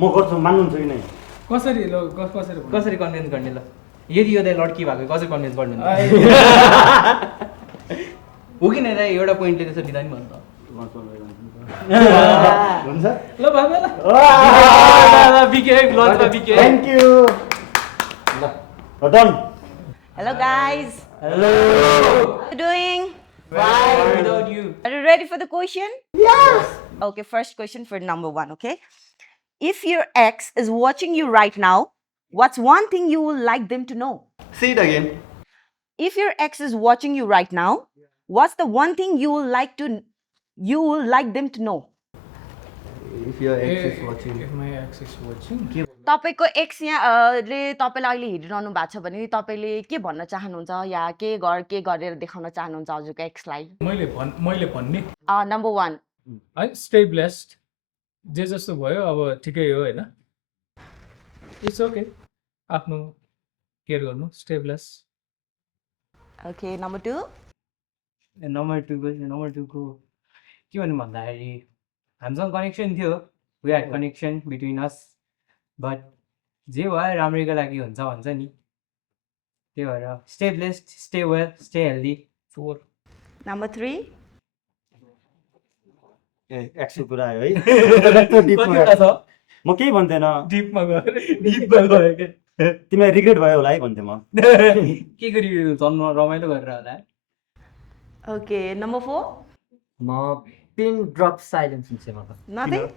म गर्छु मान्नुहुन्छ कि नै कसरी ल कसरी भन्नु? कसरी कन्भिन्स गर्ने ल यदि यो दाइ लड्की भएको कसरी कन्भिन्स गर्नु हो कि नै दाइ एउटा पोइन्टले त्यसो दिँदा नि भन्नु हुन्छ ल बाबा ल त बिके लजमा बिके थ्याङ्क यू ल done Hello guys. Hello How are you doing? Fine without you. Are you ready for the question? Yes. Okay, first question for number 1, okay? If your ex is watching you right now, what's one thing you would like them to know? Say it again. If your ex is watching you right now, what's the one thing you would like them to know? If your ex is watching. If my ex is watching. तपाईको एक्स यहाँले तपाईलाई अहिले हेरिरहनु भएको छ भने तपाईँले के भन्न चाहनुहुन्छ या के गरेर देखाउन चाहनुहुन्छ हजुरको एक्सलाई? मैले भन्ने नम्बर 1. है स्टे ब्लेस्ड जे जस्तो भयो अब ठिकै हो हैन इट्स ओके आफ्नो केयर गर्नु stay blessed Okay, number 2. Number टूको के भन्नु भन्दाखेरि हामीसँग कनेक्सन थियो, we had connection between us, but जे भयो राम्रैको लागि हुन्छ भन्छ नि, त्यही भएर stay blessed, stay well, stay healthy. Number 3. एक्सको कुरा आयो है त्यत्रो डिपमा गयो। म केही भन्दैन, डिपमा गयो क्या तिमीलाई रिग्रेट भयो होला है भन्थेँ म। के गरी जन्म रमाइलो गरेर होला। Okay, number 4. म पिन ड्रप साइलेन्स हुन्छ म त। Nothing?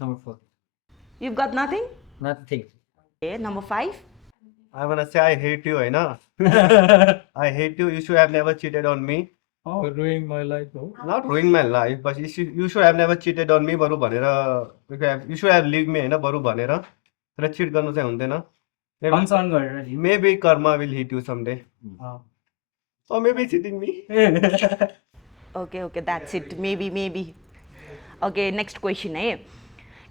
Number 4 You've got nothing? Nothing. Okay, number 5. I wanna say I hate you, होइन? I hate you. You should have never cheated on me. Ruining my life हो। Not ruin my life, but you should have never cheated on me. बरु भनेर you should have leave me, होइन? बरु भनेर तर चिट गर्नु चाहिँ हुँदैन। कन्सर्न गरेर नि। Maybe karma will hit you someday. Or maybe cheating me. Okay, that's it. Maybe. Okay, next question.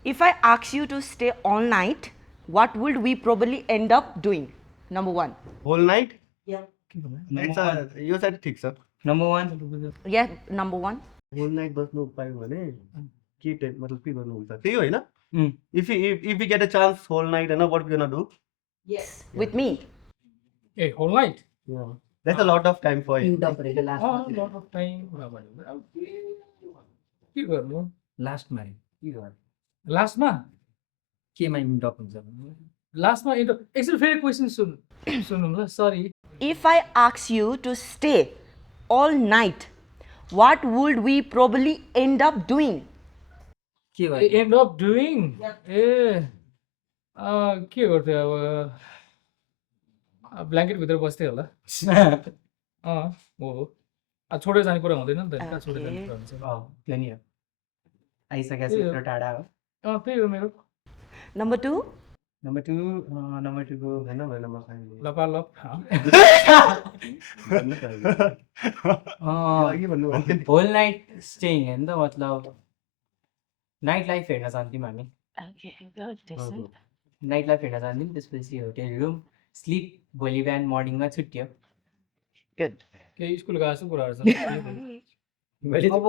If I ask you to stay all night, what would we probably end up doing? Number 1. Whole night? Yeah. यो चाहिँ ठिक छ। Number 1 Yeah, number 1. Whole night बस्नु पायो भने के टाइप मतलब के गर्नुहुन्छ त्यही होइन? If we get a chance whole night, and what we gonna do? Yes. With me. Hey, whole night? Yeah. That's a lot of time for you. Lot of time. के गर्नु? लास्टमा के गर्नु? लास्टमा केमा इन्डप हुन्छ? लास्टमा एकछिन फेरि क्वेसन सुन्नु ल, sorry. If I ask you to stay all night, what would we probably end up doing? के भयो? एन्ड अफ डुइङ के गर्थ्यो अब ब्ल्याङ्केटभित्र बस्थ्यो होला। हो छोडेर जाने कुरा हुँदैन नि त, कहाँ छोडेर जाने कुरा हुन्छ। त्यो नि हो, आइसकेको छु टाढा हो। त्यही हो मेरो। Number 2. नम्बर 2को होइन नम्बर 5 लपालप होल नाइट स्टेइङ होइन त, मतलब नाइट लाइफ हेर्न जान्थ्यौँ हामी। Okay, good. Decent. Night life हेर्न जान्थ्यौँ, त्यसपछि होटेल रुम, स्लिप, भोलि बिहान मर्निङमा छुट्यो। Good. केही स्कुल गएको जस्तो कुराहरू छ। अब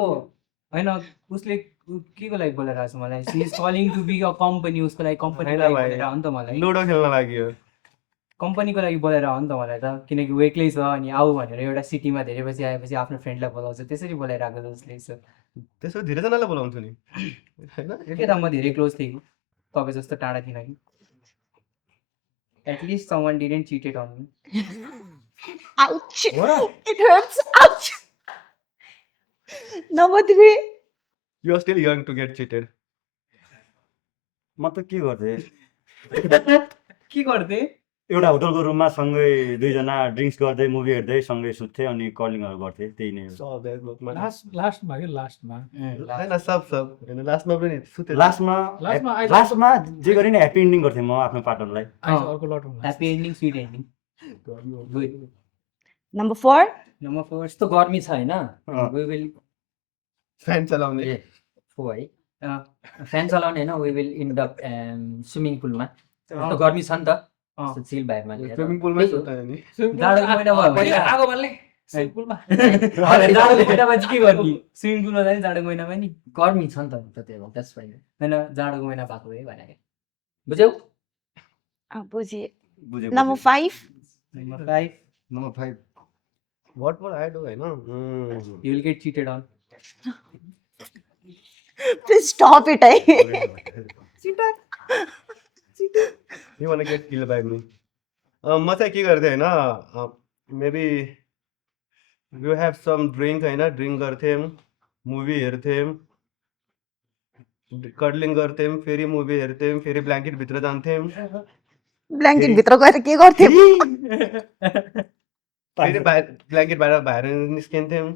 होइन उसले के को लागि बोलेर आएको छ मलाई, she is calling to be a company, उसको लागि कम्पनीको लागि बोलेर हो नि त मलाई, लुडो खेल्न लाग्यो। कम्पनीको लागि बोलेर हो नि त मलाई त, किनकि ऊ एक्लै छ अनि आऊ भनेर एउटा सिटीमा धेरै पछि आएपछि आफ्नो फ्रेन्डलाई बोलाउँछ, त्यसरी बोलाएर आएको जसले। त्यसो धेरैजनालाई बोलाउँछु नि होइन? के त म धेरै क्लोज थिएँ कि तपाईँ जस्तो टाढा थिइनँ कि। At least someone didn't cheated on me. Ouch! It hurts. Ouch! Number 3. You are still young to get cheated. म त के गर्थेँ, के गर्दै एउटा होटलको रुममा सँगै दुईजना ड्रिङ्क्स गर्दै मुभी हेर्दै सँगै सुत्थेँ अनि कलिङहरू गर्थेँ, त्यही नै हो। लास्टमा के लास्टमा होइन सब होइन लास्टमा पनि सुते। लास्टमा जे गरे नि ह्याप्पी इन्डिङ गर्थेँ म आफ्नो पार्टनरलाई। अर्को लट हुन्छ। Happy ending sweet ending. Good. Number 4. Number 4 यस्तो गर्मी छ होइन? वी विल फ्यान चलाउने। हो है, फ्यान चलाउने होइन, we will end up swimming पुलमा। यस्तो गर्मी छ नि त, चिल भाइबमा स्विमिङ पुलमै सुत्यो नि। जाडोको महिना भयो भने आगो बाल्ने पुलमा। जाडोको महिनामा चाहिँ के गर्ने, स्विमिङ पुलमा जाने जाडोको महिनामा नि, गर्मी छ नि त, त्यही हो, द्याट्स वाइ। होइन जाडोको महिना भएको है भनेर। बुझ्यौ? बुझेँ। बुझेँ। Number 5. Number 5. What would I do? होइन? You will get cheated on. Please stop it. You wanna get killed by me? म चाहिँ के गर्थेँ होइन, maybe you have some drink होइन, ड्रिङ्क गर्थ्यौँ, मुभी हेर्थ्यौँ, कडलिङ गर्थ्यौँ, फेरि मुभी हेर्थ्यौँ, फेरि ब्ल्याङ्केटभित्र जान्थ्यौँ, ब्ल्याङ्केटभित्र गएर के गर्थ्यौँ? फेरि ब्ल्याङ्केट बाहिर निस्किन्थ्यौँ।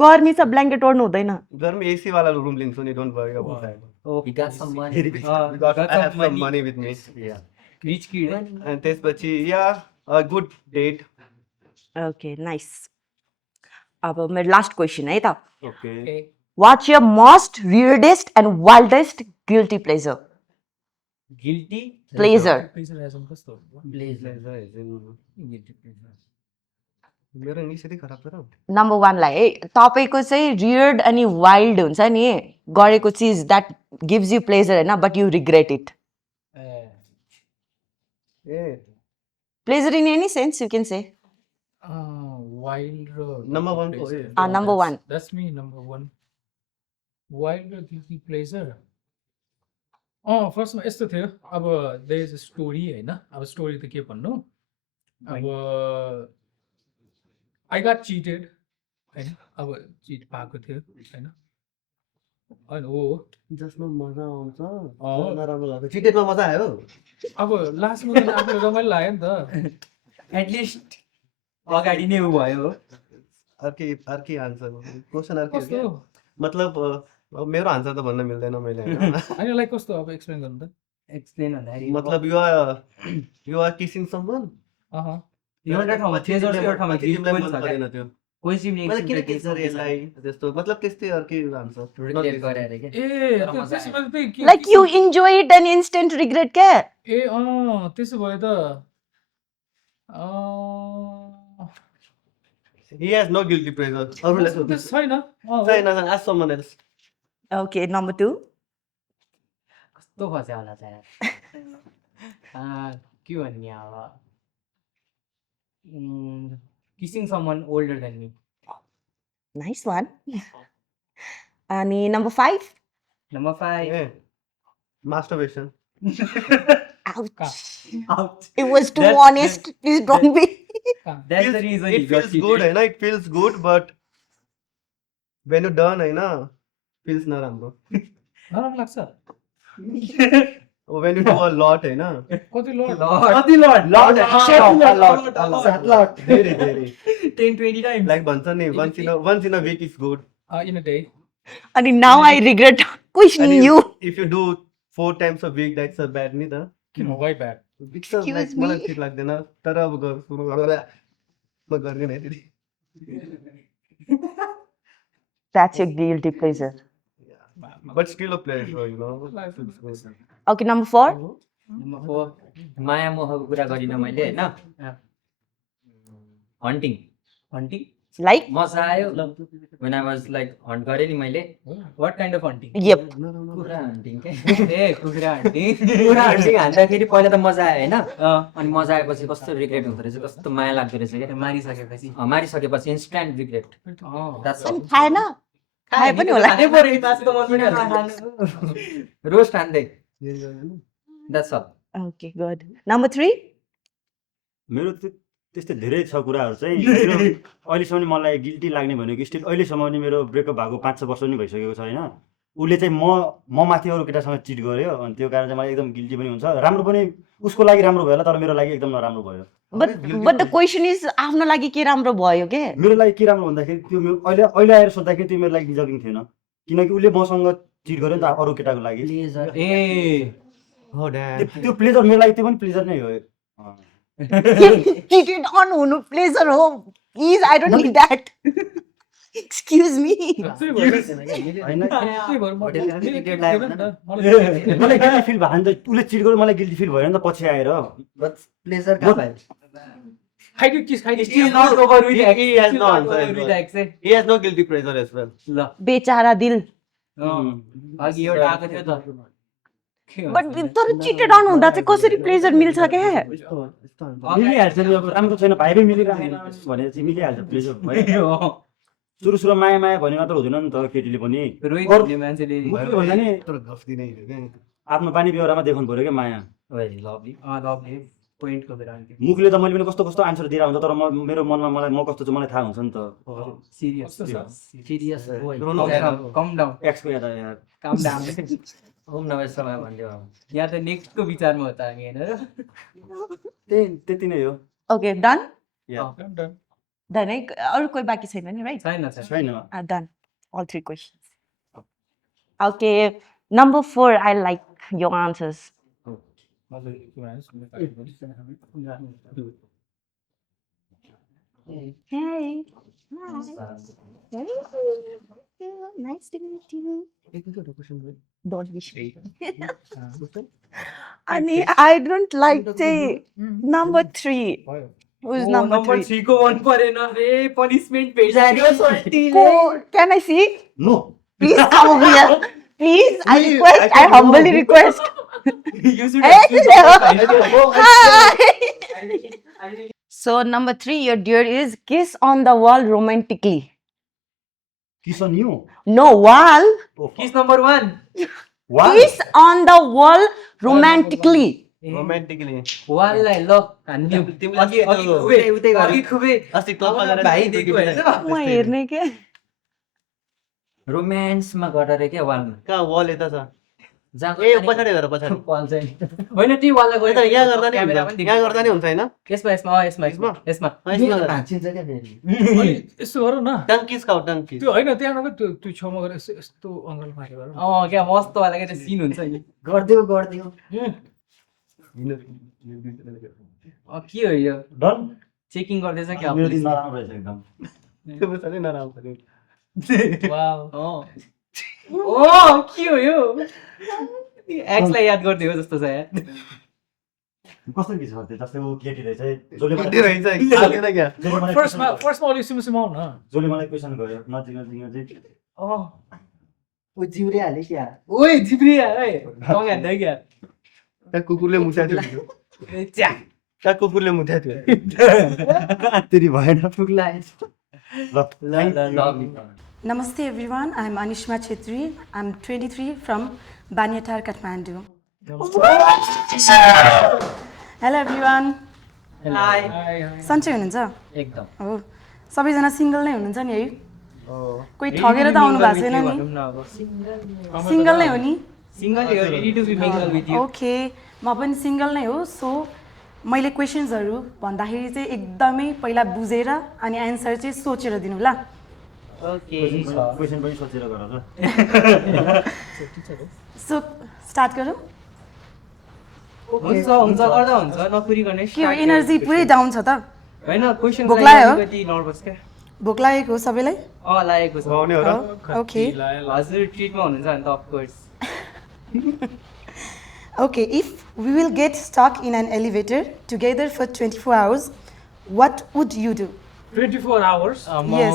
गर्मी छ, ब्ल्याङ्केट ओढ्नु हुँदैन। गर्मी एसी वाला रुम लिन्छु नि, don't worry about that. You got some money. Because I have some money with me. Rich kid. And त्यसपछि a good date. Okay, nice. अब मेरो लास्ट क्वेसन है त। Okay. What's your most weirdest and wildest guilty pleasure? Guilty Pleasure. मेरो इङ्ग्लिस यति खराब छ र नम्बर 1 लाई है तपाईको चाहिँ रियर्ड अनि वाइल्ड हुन्छ नि गरेको चिज द्याट गिभ्स यु प्लेजर हैन but you regret it a pleasure in any sense you can say wild र नम्बर 1 को number 1 that's me number 1 wild र गिल्टी प्लेजर फर्स्टमा यस्तो थियो अब देयर इज अ स्टोरी हैन अब स्टोरी त के भन्नु अब आई गट चिटेड हैन अब चिट भएको थियो हैन अनि हो जसमा मजा आउँछ नराम्रो लाग्छ चिटेडमा मजा आयो अब लास्टमा त आफूले रमाइलो लाग्यो नि त एटलिस्ट अगाडि नै उ भयो अर्कै आन्सर क्वेसन अर्कै हो कस्तो क्या? मतलब अब मेरो आन्सर त भन्न मिल्दैन मैले हैन अनि लाइक कस्तो अब एक्सप्लेन गर्नु त एक्सप्लेन भन्दाखेरि मतलब यु आर किसिङ समवन अह एउटा ठाउँमा प्लेजर एउटा ठाउँमा गिल्ट तिमीलाई पनि मन छ परेन त्यो कोही सिमले मैले किन किस गरे यसलाई त्यस्तो मतलब त्यस्तै अर्कै आन्सर रिलेट गरे अरे के ए तर मजा त्यसमा चाहिँ के like you enjoy it and instant regret के ए त्यसो भए त He has no guilty pleasure. अरूलाई सोध्नु छैन छैन ask someone else. Okay number 2 कस्तो फस्यो होला त यार के भन्ने अब kissing someone older than me nice one अनि नम्बर 5 नम्बर 5 ए masturbation. out It was too honest. Please don't be. that's the reason It feels good हैन it feels good but when you done हैन feels नराम्रो नराम्रो लाग्छ when you do a lot हैन कति लड कति लड धेरै धेरै 10-20 times like भन्छ नि once in a week is good in a day And now I regret questioning and you. if you do 4 times a week that's a bad नि त किन वाइ ब्याड Excuse me. मलाई ठिक लाग्दैन तर अब म गर्दिन है दिदी That's your guilty pleasure. but still a pleasure you know feels good. Okay, number 4. Number 4 माया मोहको कुरा गरिन मैले हैन हन्टिङ हन्टिङ Like? मजा आयो when I was like hunt गरे नि मैले what kind of hunting Yep. कुखुरा हन्टिङ के ए कुखुरा हन्टिङ हान्दाखेरि पहिला त मजा आयो हैन अनि मजा आएपछि कस्तो रिग्रेट हुँदो रहेछ कस्तो माया लाग्दो रहेछ क्या मारिसकेपछि मारिसकेपछि इन्स्ट्यान्ट रिग्रेट द्याट्स अनि खाएन खाए पनि होला रोस्ट हान्दै that's all Okay, good. Number 3. मेरो त्यस्तै धेरै छ कुराहरू चाहिँ मेरो अहिलेसम्म मलाई गिल्टी लाग्ने भनेको स्टिल अहिलेसम्म नि मेरो ब्रेकअप भएको 5-6 वर्ष नि भइसकेको छ होइन उसले चाहिँ म माथि अरू केटासँग चिट गर्यो अनि त्यो कारण चाहिँ मलाई एकदम गिल्टी पनि हुन्छ राम्रो पनि उसको लागि राम्रो भयो होला तर मेरो लागि एकदम नराम्रो भयो But the question is आफ्नो लागि के राम्रो भयो के? मेरो लागि के राम्रो भन्दाखेरि त्यो अहिले आएर सोच्दाखेरि त्यो मेरो लागि डिजर्भिङ थिएन किनकि उसले मसँग चिट गर्यो नि त अरू केटाको लागि ए oh damn त्यो प्लेजर मेरो लागि त्यो पनि प्लेजर नै हो Cheated on हुनु pleasure हो. Please, I don't need that. Excuse me. होइन मलाई मलाई गिल्टी फिल भयो नि त उसले चिट गर्यो मलाई गिल्टी फिल भयो नि त पछि आएर प्लेजर कहाँ भयो खाइदियो किस खाइदियो Still not over with He has no answer as with well. accent. he has no guilty pleasure as well ल बेचारा दिल. अघि एउटा आएको थियो त But तर cheated on हुँदा चाहिँ कसरी pleasure मिल्छ के? मिलिहाल्छ नि अब राम्रो छैन भाइ पनि मिलिरहेन भने चाहिँ मिलिहाल्छ प्लेजर भयो सुरु माया माया भने मात्र हुँदैन नि त केटीले पनि रोहित भन्ने मान्छेले मुखले भन्दा नि तर गफ दिनै हो क्या आफ्नो बानी बेहोरामा देखाउनु पऱ्यो क्या माया वेरी लभली लभली पोइन्टको बेला मुखले त मैले पनि कस्तो कस्तो आन्सर दिएर हुन्छ तर मेरो मनमा मलाई म कस्तो छु मलाई थाहा हुन्छ नि त सिरियस सिरियस कम डाउन एक्सको याद आयो यार कम डाउन ओम नमः शिवाय भन्दियो यहाँ त नेक्स्टको विचारमा हो त हामी हैन त्यति नै हो Okay, done? या Done है? अरू कोही बाँकी छैन नि, right? छैन छैन छैन Done. All 3 questions. Okay, number 4, I like your answers. Hey. Nice to meet you. Don't be shy. And I don't like the number 3. Who is number नम्बर 3? 3 को मन परेन रे पनिशमेन्ट भेटाइदियो सोल्टीले Can I see? नो Please come over here. Please, I request. I humbly request. You should Hey, hello. Hi. So number 3, your dear is kiss on the wall romantically. Kisan you No wall. Kiss number 1. Kiss on the wall romantically. रोमान्टिकली वाललाई ल हान्दियो अघि खुबे अस्ति क्लबमा गएर भाइ दिएको हैन म हेर्ने के रोमान्समा गरेर क्या वालमा कहाँ वल यता छ जहाँ ए पछाडि हेर पछाडि वाल चाहिँ होइन टी वाललाई यता गएर यहाँ गर्दा नि क्यामेरा हुन्छ पनि यहाँ गर्दा नि हुन्छ हैन यसमा यसमा यसमा यसमा यसमा यसमा गर। भाँचिन्छ क्या फेरि अनि यस्तो गर न टङ्किस खाऊ टङ्किस त्यो होइन त्यहाँ नगयो त्यो छेउमा गएर यस्तो अङ्गल मारेर गर न। क्या मस्त वाला के सिन हुन्छ नि गरिदियो के हो यो डन चेकिङ गर्दैछ क्या मेरो दिन नराम्रो रहेछ एकदम त्यो पछाडि नराम्रो ओ के हो यो एक्सलाई याद गरिदियो जस्तो छ यार कस्तो के छ त्यो जस्तै ऊ केटी रहेछ जसले त्यो रहेछ आउँदैन क्या जसले मलाई फर्स्टमा अलिक सिमसिम आऊ न जसले मलाई क्वेसन गर्यो नजिक नजिक चाहिँ ओ जिउरे हाले क्या ओइ जिब्रिया है टङ हान्दै क्या त्यहाँ कुकुरले मुछ्या थियो च्या त्यहाँ कुकुरले मुछ्या थियो तेरि भएन पुग्ला ल Namaste everyone, I'm Anishma Chetri. I'm 23 from Banyatar, Kathmandu. Hello everyone. High सन्चै हुनुहुन्छ? एकदम हो सबैजना सिङ्गल नै हुनुहुन्छ नि है? कोही ठगेर त आउनु भएको छैन नि? सिङ्गल नै हो नि? सिंगल हो ready to be mingle with you okay म पनि सिङ्गल नै हो सो मैले क्वेसन्सहरू भन्दाखेरि चाहिँ एकदमै पहिला बुझेर अनि एन्सर चाहिँ सोचेर दिनु ल ओके क्वेसन पनि सोचेर गर ल सो स्टार्ट गरौँ हुन्छ हुन्छ गर्दा हुन्छ नकुरिकनै के हो एनर्जी पुरै डाउन छ त हैन क्वेशन भोक लाग्यो? कति नर्भस क्या भोक लागेको हो सबैलाई लागेको छ आउने हो र ओके हजुर ट्रिटमा हुनुहुन्छ भने त of course Okay, if we will get stuck in an elevator together for 24 hours, what would you do? 24 hours Yes.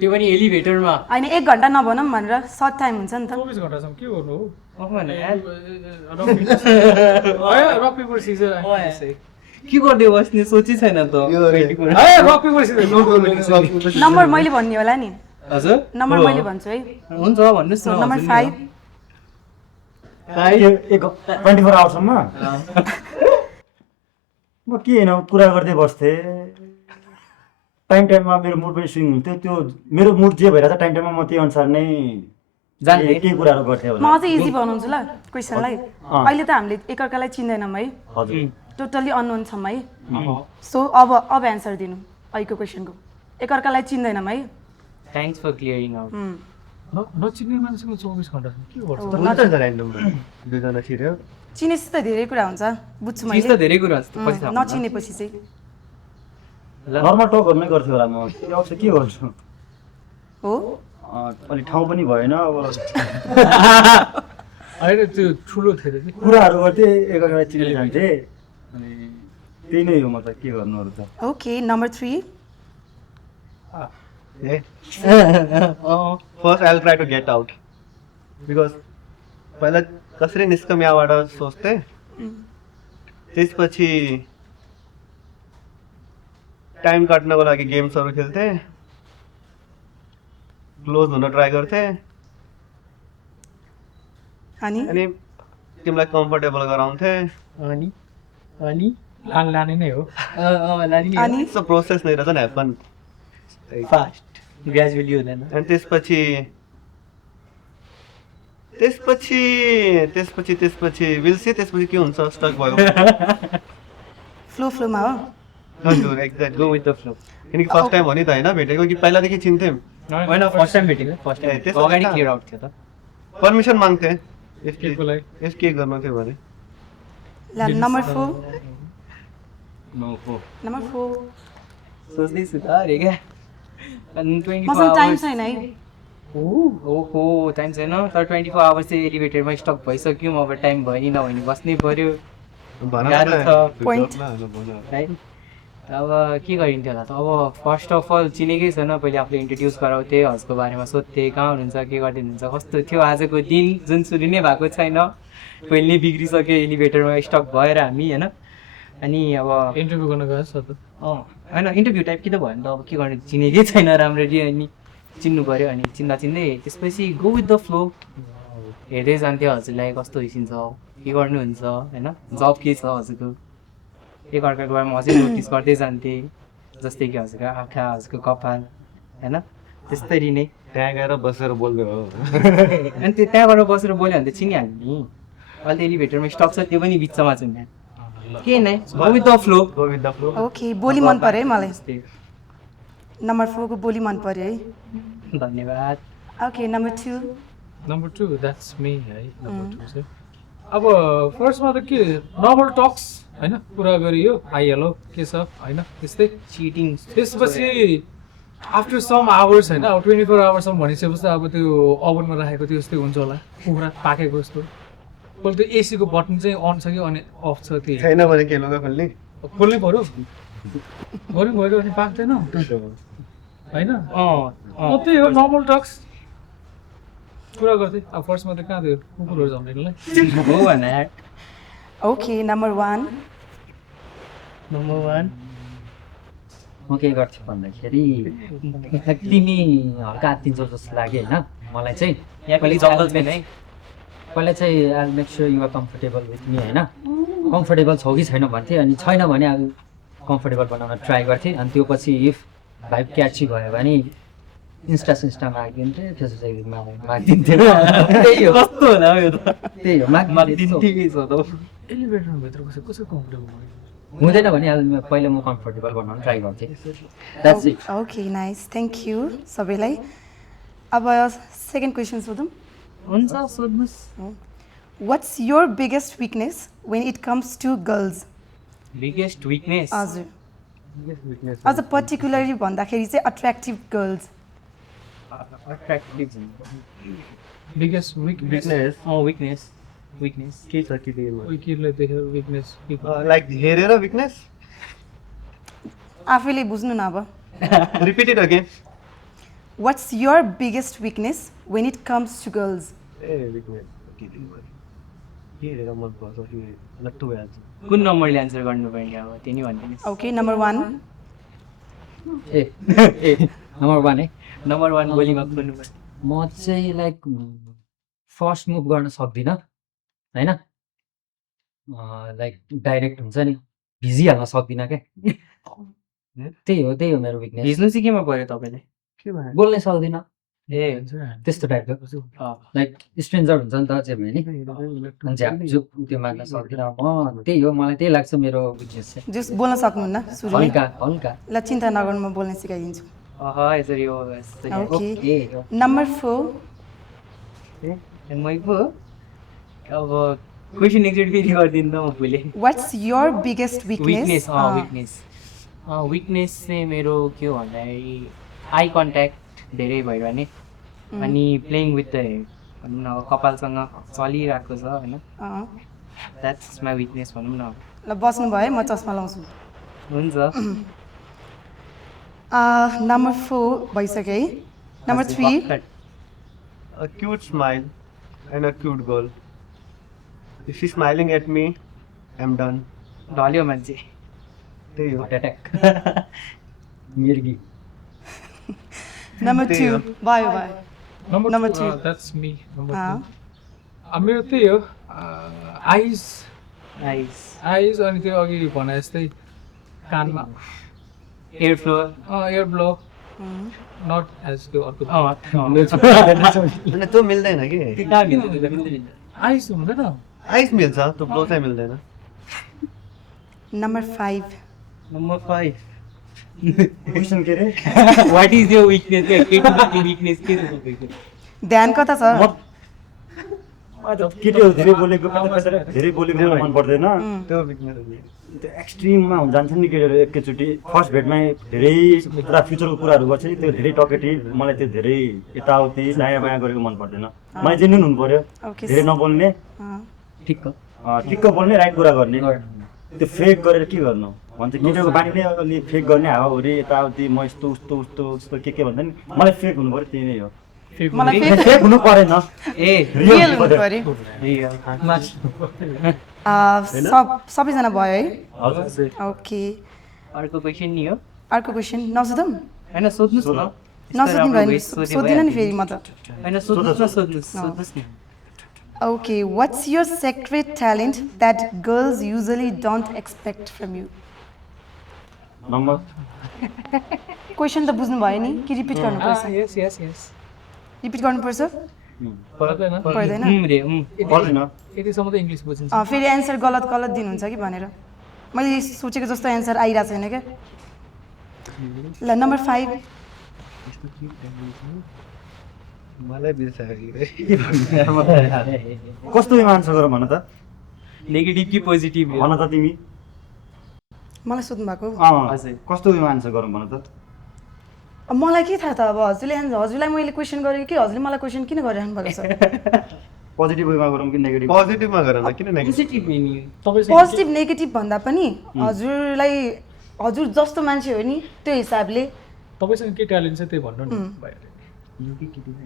त्यो पनि एलिभेटरमा होइन 1 घन्टा नभनौँ भनेर सर्ट टाइम हुन्छ नि त 24 घन्टासम्म के गर्नु हो अफ भने यार रक पेपर सिजर के गर्दै बस्ने सोची छैन त रक पेपर सिजर नम्बर मैले भन्ने होला नि हजुर नम्बर मैले भन्छु है हुन्छ भन्नुस् सो न नम्बर 5 24 आवरसम्म म के होइन कुरा गर्दै बस्थेँ टाइम टाइममा मेरो मुड पनि स्विङ हुन्थ्यो त्यो मेरो मुड जे भइरहेको छ टाइम टाइममा म त्यही अनुसार नै जान्थे केही कुराहरू गर्थेँ म होला अझै इजी बनाउँछु ल क्वेसनलाई अहिले त हामीले एकअर्कालाई चिन्दैनौँ है हजुर टोटल्ली अननोन छौँ है सो अब एन्सर दिनु अहिलेको क्वेसनको एकअर्कालाई चिन्दैनौँ है थ्याङ्क्स फर क्लियरिङ आउट नचिन्ने मान्छेको 24 घन्टासम्म के गर्छ हुन्छ नि त ऱ्यान्डम दुईजना छिर्यो चिनेपछि त धेरै कुरा हुन्छ बुझ्छु चिज मैले त धेरै कुरा छ पछि थाहा हुन्छ। नचिनेपछि चाहिँ नर्मल टकहरू नै गर्थ्यो होला म अब चाहिँ के गर्छु हो अलिक ठाउँ पनि भएन अब होइन त्यो ठुलो थियो कि कुराहरू गर्थेँ एकअर्कालाई चिन्दै जान्थेँ अनि त्यही नै हो म त के गर्नु अरू त okay number 3 first I will try to get out because पहिला कसरी निस्कम यहाँबाट सोच्थेँ त्यसपछि टाइम काट्नको लागि गेम्सहरू खेल्थेँ क्लोज हुन ट्राई गर्थेँ अनि तिमीलाई कम्फर्टेबल गराउँथेँ अनि लाने नै हो अनि इट्स अ प्रोसेस नै रहेछ ह्यापन फास्ट ग्रेजुअली हुँदैन अनि त्यसपछि विल सी त्यसपछि के हुन्छ स्टक भयो फ्लोमा हो हजुर exact go with the flow किनकि फर्स्ट टाइम हो नि त होइन भेटेको कि पहिलादेखि चिन्थ्यौँ होइन फर्स्ट टाइम भेटेको फर्स्ट टाइम त्यसो अगाडि होइन। क्लियर आउट थियो त पर्मिसन माग्थेँ केको लागि यस के गर्नु थियो भने ल नम्बर 4 नो हो नम्बर 4 सोच्दैछु त अरे क्या अनि 24 मसँग टाइम आवर्स छैन है ओहो टाइम छैन तर 24 आवर्स चाहिँ एलिभेटरमा स्टक भइसक्यो अब टाइम भयो नि नभए नि बस्नै पर्यो भन गाह्रो न। छ Point. है अब के गरिन्थ्यो होला त अब फर्स्ट अफ अल चिनेकै छैन पहिले आफूले इन्ट्रोड्युस गराउँथेँ हजुरको बारेमा सोध्थेँ कहाँ हुनुहुन्छ के गरिदिनुहुन्छ कस्तो थियो आजको दिन जुन सुरु नै भएको छैन पहिले नै बिग्रिसक्यो एलिभेटरमा स्टक भएर हामी होइन अनि अब इन्टरभ्यू गर्न गएको छ त होइन इन्टरभ्यू टाइप कि त भयो नि त अब के गर्ने चिनेकै छैन राम्ररी अनि चिन्नु पऱ्यो अनि चिन्दा चिन्दै त्यसपछि गो विथ द फ्लो हेर्दै जान्थ्यो हजुरलाई कस्तो हिसिन्छ के गर्नुहुन्छ होइन जब के छ हजुरको एकअर्काको बारेमा अझै नोटिस गर्दै जान्थेँ जस्तै कि हजुरको आँखा हजुरको कपाल होइन त्यस्तरी नै त्यहाँ गएर बसेर बोल्दै हो अनि त्यहाँ गएर बसेर बोल्यो भने त चिनिहाल्यो नि अहिले एलिभेटरमा स्टक छ त्यो पनि बिचमा छ नि के नै go with the flow okay बोली मन पर्यो है मलाई नम्बर 4 को बोली मन पर्यो है धन्यवाद okay number 2 number 2 that's me है नम्बर 2 चाहिँ अब फर्स्टमा त के नर्मल टक्स होइन कुरा गरियो हाई हेलो के छ होइन त्यस्तै चिटिङ त्यसपछि आफ्टर सम आवर्स होइन अब 24 आवर्ससम्म भनिसकेपछि अब त्यो ओभनमा राखेको त्यो जस्तै हुन्छ होला कुखुरा पाकेको जस्तो पहिला त्यो एसीको बटन चाहिँ अन छ कि अनि अफ छ त्यो छैन भने के लुगा खोल्ने खोल्नै पऱ्यो गऱ्यो गऱ्यो भने पाक्दैन होइन त्यही हो नर्मल टक्स कुरा गर्थेँ अब फर्स्टमा त कहाँ थियो कुकुरहरू झम्नेलाई हो भने ओके नम्बर 1 म के गर्थेँ भन्दाखेरि तिमी हल्का आत्तिन्छौ जस्तो लाग्यो होइन मलाई चाहिँ पहिला चाहिँ I make sure you are comfortable with me होइन कम्फर्टेबल छौ कि छैन भन्थेँ अनि छैन भने अब कम्फर्टेबल बनाउन ट्राई गर्थेँ अनि त्यो पछि इफ भाइब क्याची भयो भने इन्स्टामा मागिदिन्थेँ फेसबुकमा मागिदिन्थेँ त्यही हो कस्तो होला यो त त्यही हो मागिदिन्थेँ एलिभेटरमा भित्र कसै कम्फर्टेबल हुँदैन भने अब पहिला म कम्फर्टेबल बनाउन ट्राई गर्थेँ that's it okay nice thank you सबैलाई अब सेकेन्ड क्वेसन सोधौँ हुन्छ सोध्नुहोस् what's your biggest weakness when it comes to girls biggest weakness हजुर अझ पर्टिकुलरली भन्दाखेरि चाहिँ attractive girls attractive biggest weakness के छ कि विकेटलाई देखेर विकनेस लाइक हेरेर विकनेस आफैले बुझ्नु न अब repeat it again what's your biggest weakness when it comes to girls a weakness के हेरेर मन पर्छ कि लट्टु भइहाल्छ कुन नम्बरले एन्सर गर्नुपर्ने अब त्यो नि भनिदिनुहोस् ओके नम्बर 1 ए नम्बर 1 है नम्बर 1 बोलिङमा खोल्नुपर्छ म चाहिँ लाइक फर्स्ट मुभ गर्न सक्दिनँ होइन लाइक डाइरेक्ट हुन्छ नि भिजिहाल्न सक्दिनँ क्या त्यही हो मेरो विकनेस भिज्नु चाहिँ केमा पऱ्यो तपाईँले बोल्नै सक्दिनँ ए त्यस्तो टाइपको लाइक स्ट्रेन्जर हुन्छ नि त चाहिँ भयो नि अनि झ्यापझुप त्यो माग्न सक्दिनँ म त्यही हो मलाई त्यही लाग्छ मेरो विकनेस चाहिँ जस बोल्न सक्नुहुन्न सुरुमै हल्का हल्का ल चिन्ता नगर्नु म बोल्न सिकाइदिन्छु यसरी हो ओके नम्बर 4 मै पो अब क्वेसन एकचोटि फेरि गरिदिनु त म भुले what's your biggest weakness weakness चाहिँ मेरो के हो भन्दाखेरि आई कन्ट्याक्ट धेरै भयो भने अनि प्लेइङ विथ द भनौँ न अब कपालसँग चलिरहेको छ होइन द्याट्स माई विकनेस भनौँ न ल बस्नु भयो है म चस्मा लाउँछु हुन्छ नम्बर 4 भइसक्यो है number 3 a cute smile and a cute girl. If she's smiling at me, I'm done. ढल्यो मान्छे त्यही हो अट्याक मिर्गी नम्बर 2 भयो नम्बर 2 द्याट्स मी नम्बर 2 मेरो त्यही हो आइज अनि त्यो अघि भने जस्तै कानमा air flow air blow not as त्यो अर्को त्यो मिल्दैन कि आइस हुँदैन आइस मिल्छ त्यो ब्लो चाहिँ मिल्दैन नम्बर 5 क्वेसन के रे what is your weakness weakness के ध्यान कता छ केटीहरू धेरै बोलेको मलाई मन पर्दैन त्यो विकनेस त्यो एक्सट्रिममा जान्छन् नि केटीहरू एकैचोटि फर्स्ट भेटमै धेरै पुरा फ्युचरको कुराहरू गर्छ नि त्यो धेरै टकेटिभ मलाई त्यो धेरै यताउति दायाँ बायाँ गरेको मन पर्दैन मलाई जेन्युन हुनु पर्यो धेरै नबोल्ने ठिक्क ठिक्क बोल्ने राइट कुरा गर्ने त्यो फेक गरेर के गर्नु भन्छ केटीको बानी नै अलि फेक गर्ने हावाहुरी यताउति म यस्तो उस्तो उस्तो उस्तो के भन्छ नि मलाई फेक हुनु पर्यो त्यही नै हो मलाई फेक हुनु परेन ए रियल हुनु पर्यो सबैजना भयो है हजुर ओके अर्को क्वेसन नि हो अर्को क्वेसन नसोधौँ हैन सोध्नुस् न नसोध्नु भयो सोधिनँ नि फेरि म त हैन सोध्नुस् नि Okay, what's your secret talent that girls usually don't expect from you? Number question त बुझ्नु भयो नि कि रिपिट गर्नुपर्छ यस यस यस रिपिट गर्नुपर्छ पर्दैन पर्दैन पर्दैन यतिसम्म त इङ्ग्लिस बुझिन्छ फेरि एन्सर गलत गलत दिनुहुन्छ कि भनेर मैले सोचेको जस्तो एन्सर आइरहेको छैन क्या ल नम्बर 5 मलाई बिर्सक्यो कस्तो आन्सर गर भन त नेगेटिभ कि पोजिटिभ भन त तिमी मलाई सोध्नु भएको कस्तो आन्सर गरौँ भन त अब मलाई के थाहा त अब हजुरलाई मैले क्वेसन गरेको कि हजुरले मलाई क्वेसन किन गरिरहनु भएको छ पोजिटिभ वेमा गरौँ कि नेगेटिभ पोजिटिभमा गर न किन पोजिटिभ नि पोजिटिभ नेगेटिभ भन्दा पनि हजुरलाई हजुर जस्तो मान्छे हो नि त्यो हिसाबले तपाईँसँग के ट्यालेन्ट छ त्यही भन्नु न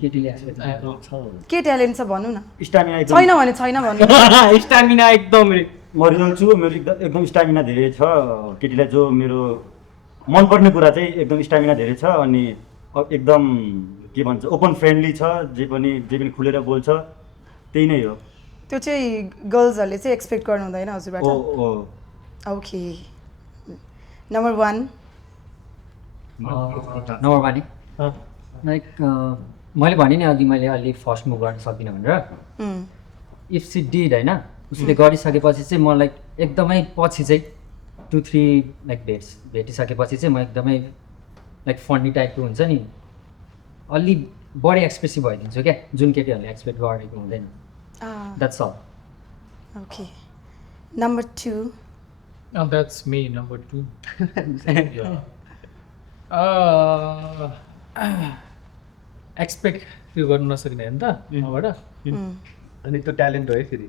के ट्यालेन्ट छ भन्नु न स्टामिना छैन भने छैन भन्नु स्टामिना एकदम रे म रियल छु मेरो एकदम स्टामिना धेरै छ केटीलाई जो मेरो मनपर्ने कुरा चाहिँ एकदम स्टामिना धेरै छ अनि एकदम के भन्छ ओपन फ्रेन्डली छ जे पनि खुलेर बोल्छ त्यही नै हो त्यो चाहिँ गर्ल्सहरूले चाहिँ एक्सपेक्ट गर्नु हुँदैन हजुरबाट ओके नम्बर 1 नम्बर 1 लाइक मैले भने नि अघि मैले अलि फर्स्ट मुभ गर्न सक्दिनँ भनेर इफ सी डिड होइन उसले गरिसकेपछि चाहिँ म लाइक एकदमै पछि चाहिँ 2-3 लाइक भेटिसकेपछि चाहिँ म एकदमै लाइक फन्नी टाइपको हुन्छ नि अलि बढी एक्सप्रेसिभ भइदिन्छु क्या जुन केटीहरूले एक्सपेक्ट गरेको हुँदैन that's all okay number 2 that's me number 2 expect त्यो गर्नु नसक्ने होइन त मबाट अनि त्यो ट्यालेन्ट हो है फेरि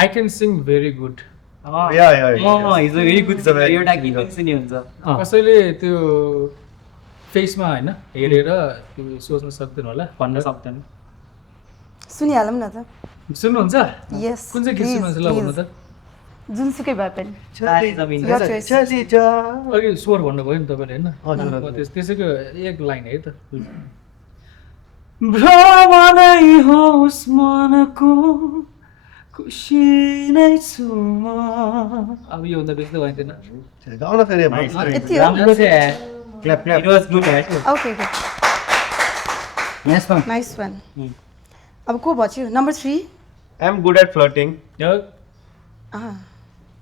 I can sing very good हिजो भेरी गुड एउटा गीत पनि हुन्छ कसैले त्यो फेसमा होइन हेरेर त्यो सोच्न सक्दैन होला भन्न सक्दैन सुनिहालौँ न त सुन्नुहुन्छ यस कुन चाहिँ गीत सुन्नुहुन्छ ल भन्नु त जुनसुकै भए पनि अघि स्वर भन्नुभयो नि तपाईँले होइन त्यसैको एक लाइन है त भ्रमनै होस् मनको खुसी नै छु म अब योभन्दा बेसी त भइँदैन गाउन फेरि यति हो राम्रो थियो clap clap it was good okay nice one अब को भयो number 3 I am good at flirting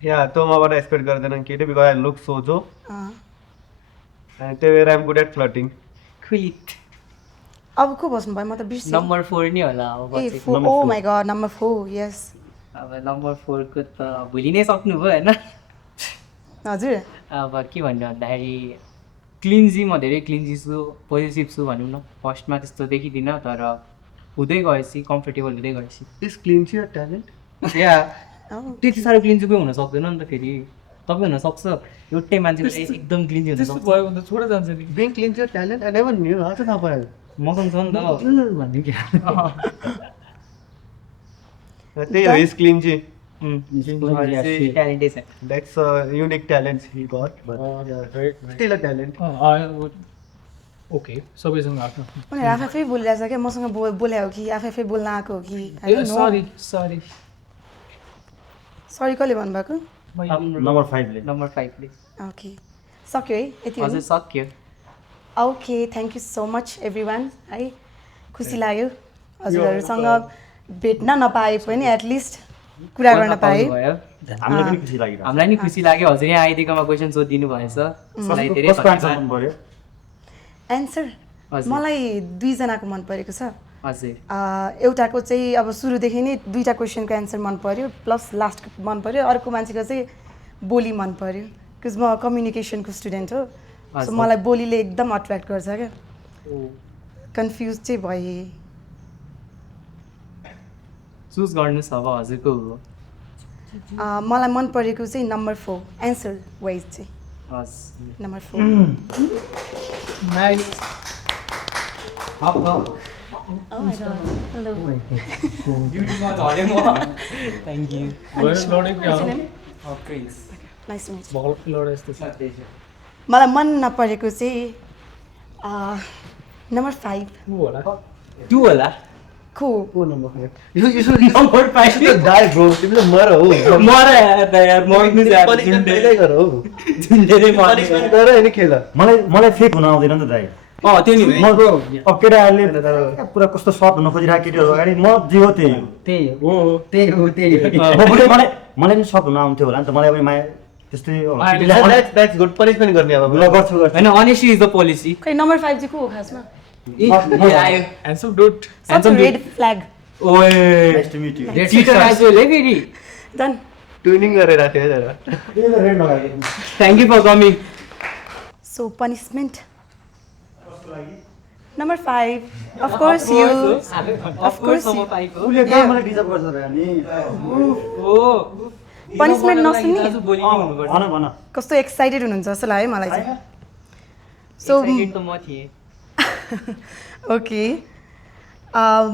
या तो मबाट एक्सपेक्ट गर्दैन केटी बिकज आई लुक सोझो त्यही भएर I am good at flirting quite अब को बस्नु भयो म त बिर्सेँ नम्बर 4 नि होला अब ए ओ माय गॉड नम्बर 4 यस अब नम्बर 4 को त भुलि नै सक्नुभयो होइन हजुर अब के भन्नु भन्दाखेरि क्लिन्जी म धेरै क्लिन्जी छु पोजिटिभ छु भनौँ न फर्स्टमा त्यस्तो देखिदिनँ तर हुँदै गएपछि कम्फर्टेबल हुँदै गएपछि इज क्लिन्जी अ ट्यालेन्ट या त्यति साह्रो क्लिन्जीकै हुन सक्दैन नि त फेरि तपाईँ हुनसक्छ एउटै मान्छेको एकदम क्लिन्जी हुन त्यस्तो सक्छ भयो भने त छोडेर जान्छ नि being clingy a talent I never knew आज थाहा पायो मसँग छ नि त भन्नु क्या त्यही हो इज क्लिन्जी ट्यालेन्टै छ that's a unique talent he got but still a talent okay सबैसँग आफ्नो उनीहरू आफै बोलिरहेछ क्या मसँग बोले हो कि आफै बोल्न आएको हो कि सरी सरी कसले भन्नुभएको नम्बर 5 ले नम्बर 5 ले ओके सक्यो है यति हो हजुर सक्यो okay thank you so much everyone है खुसी लाग्यो हजुरहरूसँग भेट्न नपाए पनि एटलिस्ट कुरा गर्न पाएँ हामीलाई पनि खुसी लाग्यो हामीलाई नि खुसी लाग्यो हजुर यहाँ आइदिएकोमा क्वेसन सोधिदिनु भएछ मलाई धेरै कसको आन्सर मन पर्यो एन्सर मलाई 2 जनाको मन परेको छ हजुर एउटाको चाहिँ अब सुरुदेखि नै 2टा क्वेसनको एन्सर मन पर्यो प्लस लास्टको मन पर्यो अर्को मान्छेको चाहिँ बोली मन पर्यो बिकज म कम्युनिकेसनको स्टुडेन्ट हो सो मलाई बोलीले एकदम अट्र्याक्ट गर्छ क्या कन्फ्युज चाहिँ भएँ चुज गर्नुहोस् अब हजुरको मलाई मन परेको चाहिँ नम्बर 4 एन्सर वाइज चाहिँ हस् number 4 Nice. Oh my god. Hello. Thank you Where's loading What's your now? name? Prince Nice to meet you. Ball load is this. मलाई मन नपरेको चाहिँ नम्बर 5 Who होला? टु होला को You should number 5 die bro. तिमीले मर हो. मर यार यार मर्नु चाहिँ Punishment दिँदै गर हो. धेरै मर्नु Punishment गर हैन खेल. मलाई फेक हुन आउँदैन नि त दाइ त्यो नि म अब केटाहरूले पुरा कस्तो सर्ट हुन खोजिरहेको केटीहरू अगाडि म जे हो त्यही हो त्यही हो त्यही हो म पनि मलाई पनि सर्ट हुन आउँथ्यो होला नि त मलाई पनि माया त्यस्तै That's good punishment गर्ने अब. ल गर्छु होइन अनेस्टली इज द पोलिसी खै नम्बर 5 चाहिँ को हो खासमा आयो Handsome dude. Such red flag ओए nice to meet you cheater as well है फेरि डन ट्युनिङ गरेर राख्यो है जरा. Thank you for coming so punishment number 5 of course you of course you उले कहाँ मलाई डिजर्भ गर्छ र नि पनिशमेन्ट नसुन्ने भन भन कस्तो एक्साइटेड हुनुहुन्छ जस्तो लाग्यो मलाई चाहिँ सो त म थिएँ ओके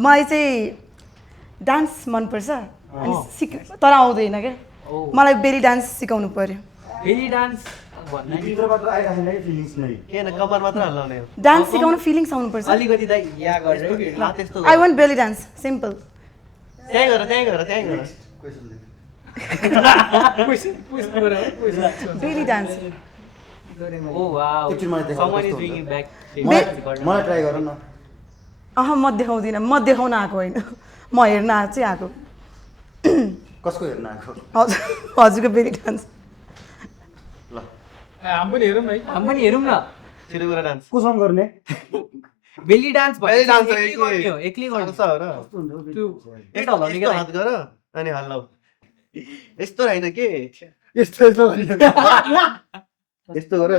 मलाई चाहिँ डान्स मनपर्छ अनि तर आउँदैन क्या मलाई बेली डान्स सिकाउनु पर्यो बेली डान्स भित्रबाट आइराखेन फिलिङ्स नै केन कम्मर मात्र हाल्ने हो. डान्स सिकाउनु फिलिङ्स आउनुपर्छ अलिकति त या गरेर त्यस्तो I want belly dance simple त्यही गर. बेली डान्स ओ वाउ एकछिन मलाई देखाउनु someone is कस्तो doing it back मलाई ट्राई गर न म देखाउँदिनँ म देखाउन आएको होइन म हेर्न चाहिँ आएको कसको हेर्न आएको हजुरको बेली डान्स ल हामी पनि हेरौँ है. हामी पनि हेरौँ न छिटो गरेर डान्स. कोसँग गर्ने बेली डान्स बेली डान्स हो, एक्लै गर्ने सर्छ हो र. यस्तो हल्लाउने यस्तो क्या हात गर अनि हाल्नु. यस्तो हैन के यस्तो यस्तो यस्तो गर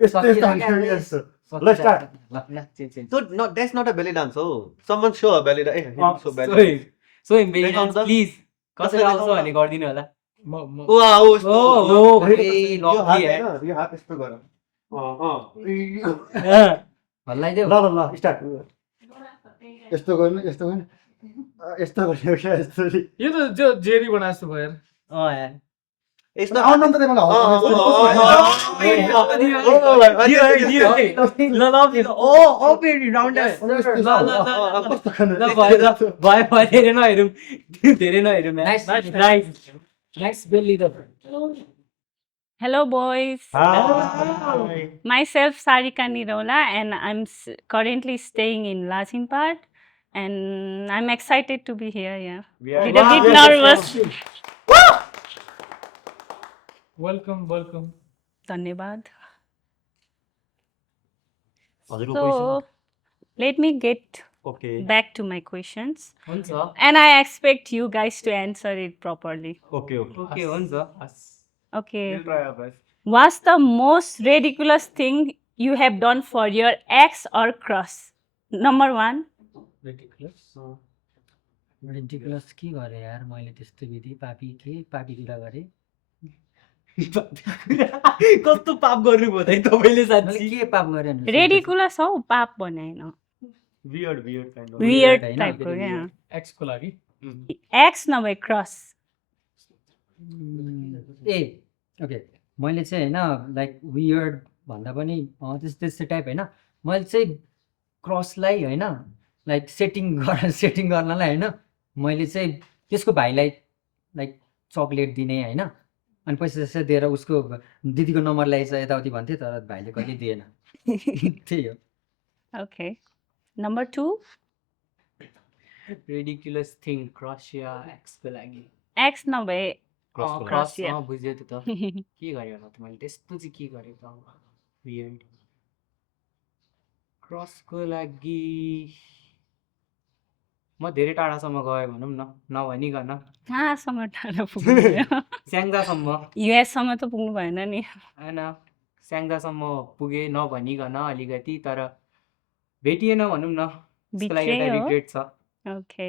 यस्तो यस्तो ल स्टार्ट ल change So no, that's not a belly dance. Oh, someone show a belly dance. So belly. So belly dance please कसरी आउँछ भने गरिदिनु होला Wow. यो यो हात यस्तो गर. हल्लाइदेऊ ल ल ल स्टार्ट यस्तो गर्नु यस्तो गर्नु यस्तो गर्नु क्या यस्तो यो त जो जेरी बना जस्तो भयो यार. यार यस्तो आउनु त मलाई धेरै नहेरौँ Hello, boys. Myself, Sarika Nirola, and I'm currently staying in Lachimpad, and I'm excited to be here. Yeah, a bit nervous. Welcome. Dhanyabad. हजुरको So, let me get okay back to my questions, हुन्छ and I expect you guys to answer it properly. Okay okay okay हुन्छ Okay. try our best. What's the most ridiculous thing you have done for your ex or crush? Number 1. Ridiculous के गरेँ यार मैले त्यस्तो विधि पापीतिर गरेँ कस्तो पाप गर्नुभयो त तपाईँले मैले साँच्ची के पाप गरेँ भने Ridiculous हो पाप बनाएन वियर्ड काइन्ड अफ वियर्ड होइन, टाइपको क्या एक्सको लागि एक्स नभए क्रस ए ओके मैले चाहिँ होइन लाइक वियर्ड भन्दा पनि त्यस्तै टाइप होइन मैले चाहिँ क्रसलाई होइन लाइक सेटिङ गर्नलाई होइन मैले चाहिँ त्यसको भाइलाई लाइक चक्लेट दिने होइन अनि पैसा सैसा दिएर उसको दिदीको नम्बर ल्याएछ यताउति भन्थेँ तर भाइले कहिले दिएन त्यही हो okay number 2 ridiculous thing crush या एक्सको लागि एक्स नभए क्रस या बुझ्यो त के गरेँ होला त मैले त्यस्तो चाहिँ के गरेँ त वियर्ड क्रसको लागि म धेरै टाढासम्म गएँ भनौँ न नभनिकन कहाँसम्म टाढा पुग्नु स्याङ्जासम्म युएससम्म त पुग्नु भएन नि होइन स्याङ्जासम्म पुगेँ नभनिकन अलिकति तर भेटिएन भनौँ न त्यसको लागि बित्रै एउटा हो रिग्रेट छ okay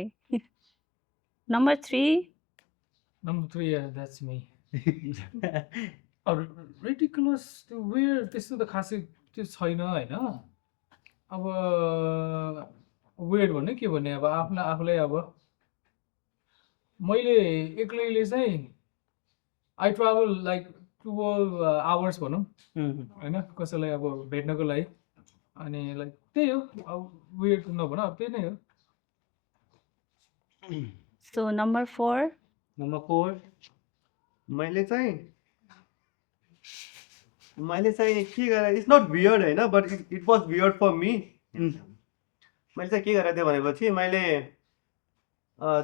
number 3 Number 3, yeah, that's me. Ridiculous त्यो वेयर त्यस्तो त खासै त्यो छैन होइन अब वेयर भन्ने के भन्ने अब आफूलाई अब मैले एक्लैले चाहिँ आई ट्राभल लाइक 12 आवर्स भनौँ होइन कसैलाई अब भेट्नको लागि अनि लाइक त्यही हो अब वेयर नभन अब त्यही नै हो So number 4. Number 4. मैले चाहिँ के गरेँ इट्स नट वियर्ड होइन but it was weird for me मैले चाहिँ के गरेको थिएँ भनेपछि मैले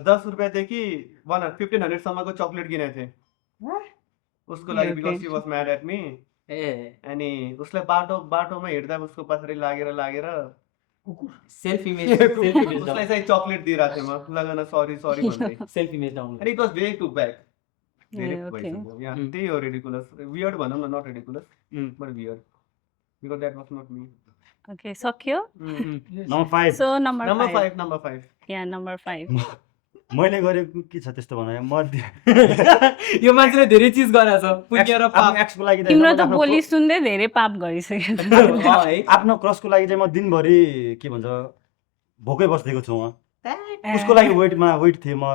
10 रुपियाँदेखि 1500सम्मको चक्लेट किनेको थिएँ उसको लागि because she was mad at me अनि उसलाई बाटोमा हिँड्दा उसको पछाडि लागेर सेल्फ इमेज उसलाई चाहिँ चक्लेट दिइरहेको थिएँ म लगन सरी भन्दै self image down and it was very to back Okay. त्यही हो रिडिकुलस वियर्ड भनौँ न not ridiculous but weird because that was not me Okay, सक्यो? Number 5 So number 5. Number 5 Yeah, number 5. मैले गरेको के छ त्यस्तो भने म यो मान्छेले धेरै चिज गराछ पुगेर आफ्नो एक्सको लागि त तिम्रो होइन, त आफ्नो बोली सुन्दै धेरै पाप गरिसक्यो है आफ्नो क्रसको लागि चाहिँ म दिनभरि के भन्छ भोकै बस्दिएको छु उहाँ उसको लागि वेट थिएँ म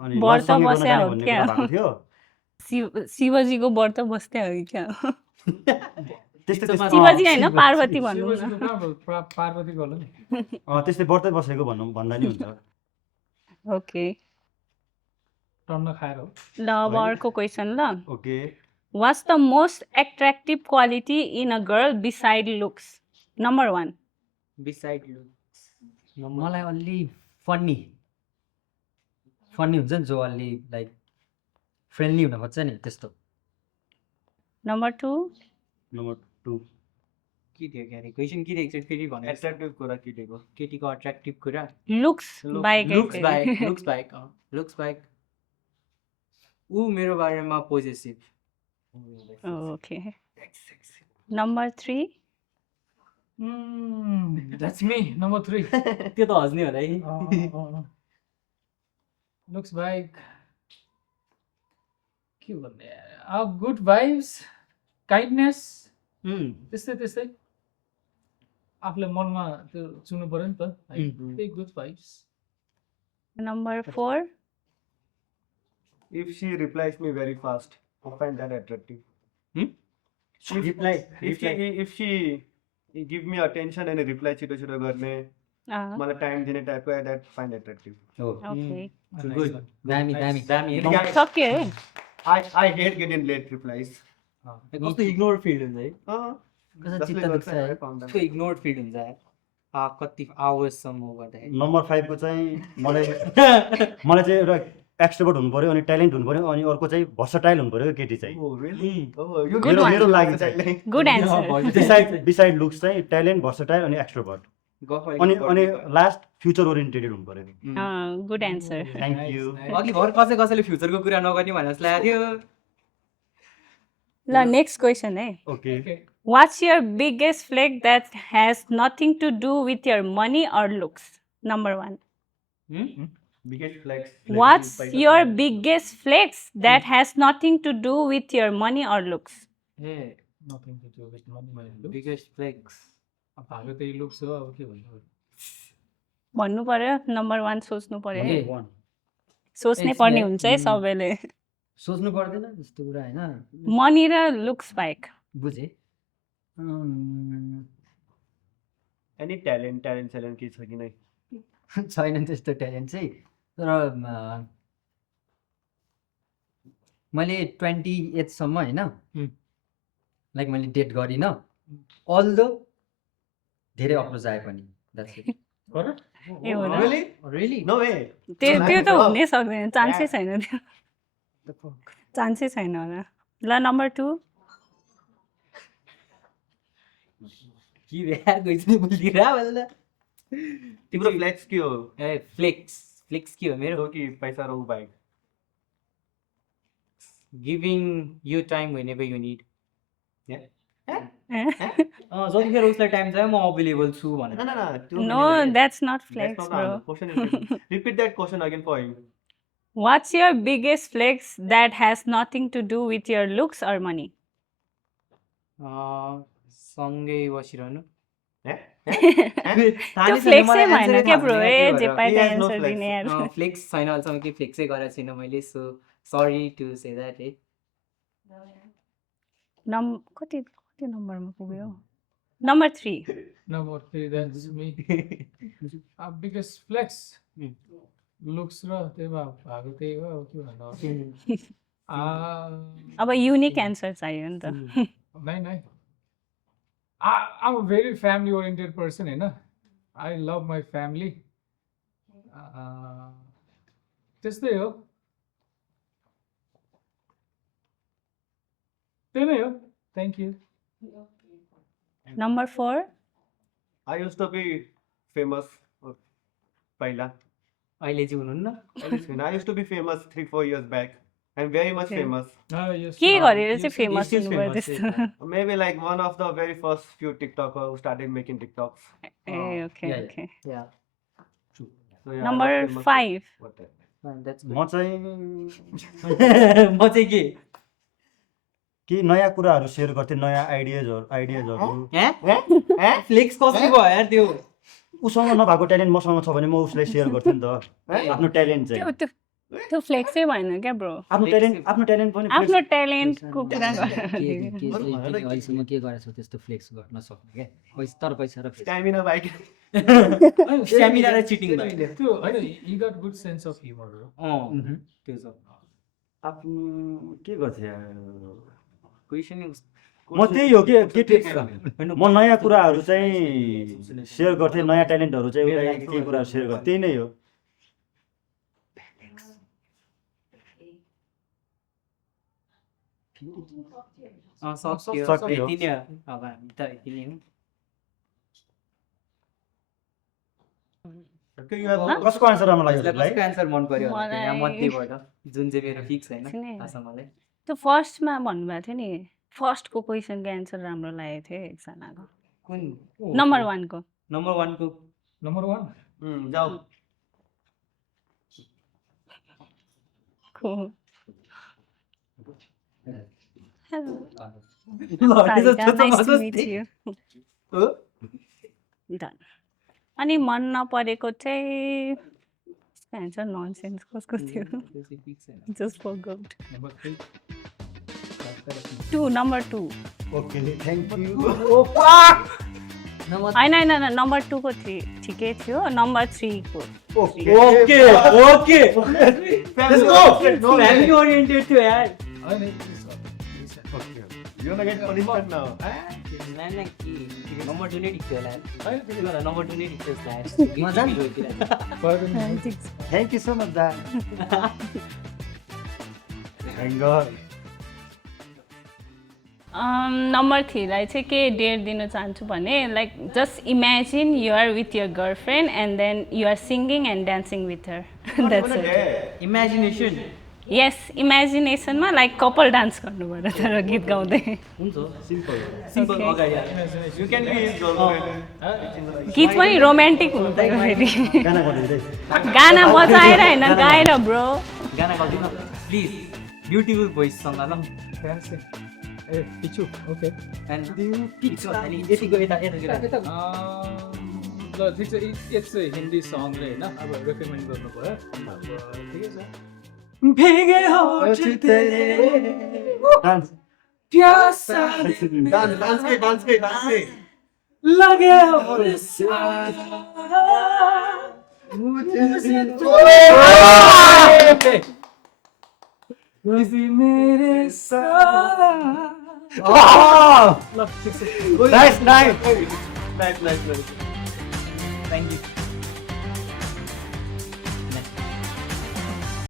अनि व्रत लजसँगै गर्न बस्या जाने हो भन्ने क्या? कुरा भएको थियो शिवजीको व्रत बस्दै हो कि क्या त्यस्तै शिवजी होइन पार्वती भन्नु न शिवजीको कहाँ पार्वतीको होला नि त्यस्तै व्रतै बसेको भन्दा नि हुन्छ ओके टन्न खाएर हो ल अब अर्को क्वेसन ल okay what's the most attractive quality in a girl beside looks number 1 beside looks मलाई अलि फन्नी हुन्छ नि जो अलि लाइक फ्रेन्डली हुन खोज्छ नि त्यस्तो नम्बर 2 नम्बर 2 के थियो क्यारे क्वेसन के थियो एकचोटि फेरि भन्नु एट्र्याक्टिभ कुरा केटीको अट्र्याक्टिभ कुरा लुक्स बाइक लुक्स बाइक ऊ मेरो बारेमा possessive okay number 3 that's me number 3 त्यो त हस्ने होला है लुक्स बाइक के भन्ने गुड भाइब्स काइन्डनेस त्यस्तै आफूलाई मनमा त्यो चुन्नु पर्यो नि त त्यही good vibes number 4 if she replies me very fast I find that attractive if she give me attention and reply छिटो गर्ने मलाई टाइम दिने टाइपको that find attractive okay good दामी सक्यो है I hate getting late replies कस्तो इग्नोर फिल हुन्छ है जसले गर्छ I found that. कस्तो इग्नोर फिल हुन्छ यार कति आवर्ससम्म गर्दाखेरि नम्बर 5 को चाहिँ मलाई चाहिँ एउटा एक्सट्रोभर्ट हुनु पर्यो अनि ट्यालेन्ट हुनु पर्यो अनि अर्को चाहिँ भर्सटाइल हुनु पर्यो केटी चाहिँ Oh really? Oh, you Good one. मेरो लागि चाहिँ गुड एन्सर बिसाइड लुक्स चाहिँ ट्यालेन्ट भर्सटाइल अनि एक्सट्रोभर्ट अनि लास्ट फ्युचर ओरिएन्टेडेड हुनु पर्यो गुड एन्सर थ्याङ्क यू अघि भर कसैले फ्युचरको कुरा नगर्ने भनेर जस्तो लागेको थियो ल नेक्स्ट क्वेसन है okay What's your biggest flex that has nothing to do with your money or looks? Number 1. biggest flex What's your biggest flex that has nothing to do with your money or looks? A nothing to do with money biggest flex अब भागो त्यही लुक्स हो अब के भन्नु भन्नु पर्यो नम्बर 1 सोच्नु पर्यो है Okay. सोच्नै It's पर्ने like, हुन्छ है सबैले सोच्नु पर्दैन त्यस्तो कुरा होइन मनी र लुक्स बाइक बुझेँ any talent के छ कि नै छैन त्यस्तो ट्यालेन्ट चाहिँ तर मैले 20 एजसम्म होइन लाइक मैले डेट गरिनँ अल्दो धेरै अप्रोच आए पनि द्याट्स इट ए हो र really रियली no way त्यो त हुनै सक्दैन चान्सै छैन त्यो चान्सै छैन होला ल नम्बर 2 कि यार गइसनि बोलिरा भन्दा तिम्रो फ्लेक्स के हो ए फ्लेक्स के हो मेरो हो कि पैसा रौ bike giving you time whenever you need No, जतिखेर उसलाई टाइम चाहियो म अवेलेबल छु भनेर no that's not that's flex, not bro. the question is repeat that question again for him What's your biggest flex that has nothing to do with your looks or money? सँगै बसिरहनु त्यो फ्लेक्सै भएन क्या ब्रो जे पाए त एन्सर दिने यार फ्लेक्स छैन अहिलेसम्म केही फ्लेक्सै गरेको छैन मैले so sorry to say that है कति नम्बरमा पुग्यो number 3 Number 3, that's me. Biggest flex. Looks र त्यही भएको त्यही हो के भन्नु अब युनिक एन्सर चाहियो नि त नै I'm a very family oriented person हैन I love my family त्यस्तै हो त्यही नै हो thank you number 4 I used to be famous पहिला अहिले चाहिँ हुनुहुन्न I used to be famous 3-4 years back. I'm very much famous. के गरेर चाहिँ फेमस हुनुभयो त्यस्तो Maybe like one of the very first few TikTokers who started making TikToks. A okay okay yeah So, yeah, I number was famous 5 what time. म चाहिँ म चाहिँ के नयाँ कुराहरू सेयर गर्थेँ नयाँ आइडियाजहरू फ्लेक्स कसरी भयो यार त्यो उसँग नभएको ट्यालेन्ट मसँग छ भने म उसलाई सेयर गर्थेँ नि त आफ्नो ट्यालेन्ट चाहिँ त्यो फ्लेक्सै भएन क्या ब्रो आफ्नो ट्यालेन्ट पनि आफ्नो ट्यालेन्टको अहिलेसम्म के गरेको छ त्यस्तो फ्लेक्स गर्न सक्ने क्या पैसा र Stamina bike. स्ट्यामिना र चिटिङ भयो त्यो हैन you got good sense of humour हो त्यो छ आफ्नो के गर्थेँ क्वेसनिङ म त्यही हो कि म नयाँ कुराहरू चाहिँ सेयर गर्थेँ नयाँ ट्यालेन्टहरू चाहिँ उसलाई केही कुराहरू सेयर गर्थेँ त्यही नै हो सक्यो सक्यो। यति नै हो अब हामी त यति नै हो कसको आन्सर राम्रो लाग्यो कसको तपाईँलाई एन्सर मन पर्यो होला मलाई- यहाँ मध्येबाट जुन चाहिँ मेरो फिक्स होइन छैन। थाहा छ मलाई त्यो फर्स्टमा भन्नुभएको थियो नि फर्स्टको क्वेसनको एन्सर राम्रो लागेको थियो एकजनाको कुन नम्बर 1 को नम्बर 1 को नम्बर 1 जाऊ Cool. Hello. त्यसो Sarika, nice to मजाले meet you. हो Done. अनि मन नपरेको चाहिँ त्यसको एन्सर ननसेन्स कसको थियो त्यो चाहिँ फिक्स छैन just फरगट number 3 2 number 2 okay thank you होइन होइन नम्बर 2 को ठिकै थियो नम्बर 3 को okay okay Let's go. Family oriented थियो यार You wanna get punishment now? Number 2 नै ठिक थियो होला नम्बर 2 नै ठिक थियो थ्याङ्क यू सो मच दा थ्याङ्क गड नम्बर 3 लाई चाहिँ के डेट दिन चाहन्छु भने like just imagine you are with your girlfriend and then you are singing and dancing with her that's it imagination यस इमेजिनेसनमा लाइक कपल डान्स गर्नु पर्यो तर गीत गाउँदै हुन्छ सिम्पल अगाडि You can be his girlfriend. गीत पनि रोमान्टिक हुँदै फेरि गाना गरिदिँदै गाना बजाएर होइन गाएर ब्रो गाना गाउँदिन प्लिज ब्युटिफुल भोइससँग ल ए पिछु ओके एन्ड अनि यतिको यता यतातिर ल ठिक छ यो चाहिँ हिन्दी सङ रे होइन अब रेकमेन्ड गर्नु भयो अब ठिकै छ भीगे होठ तेरे डान्स प्यासा Dance के. लगे और सारा मुझे मेरे सारा नाइस Nice. Thank you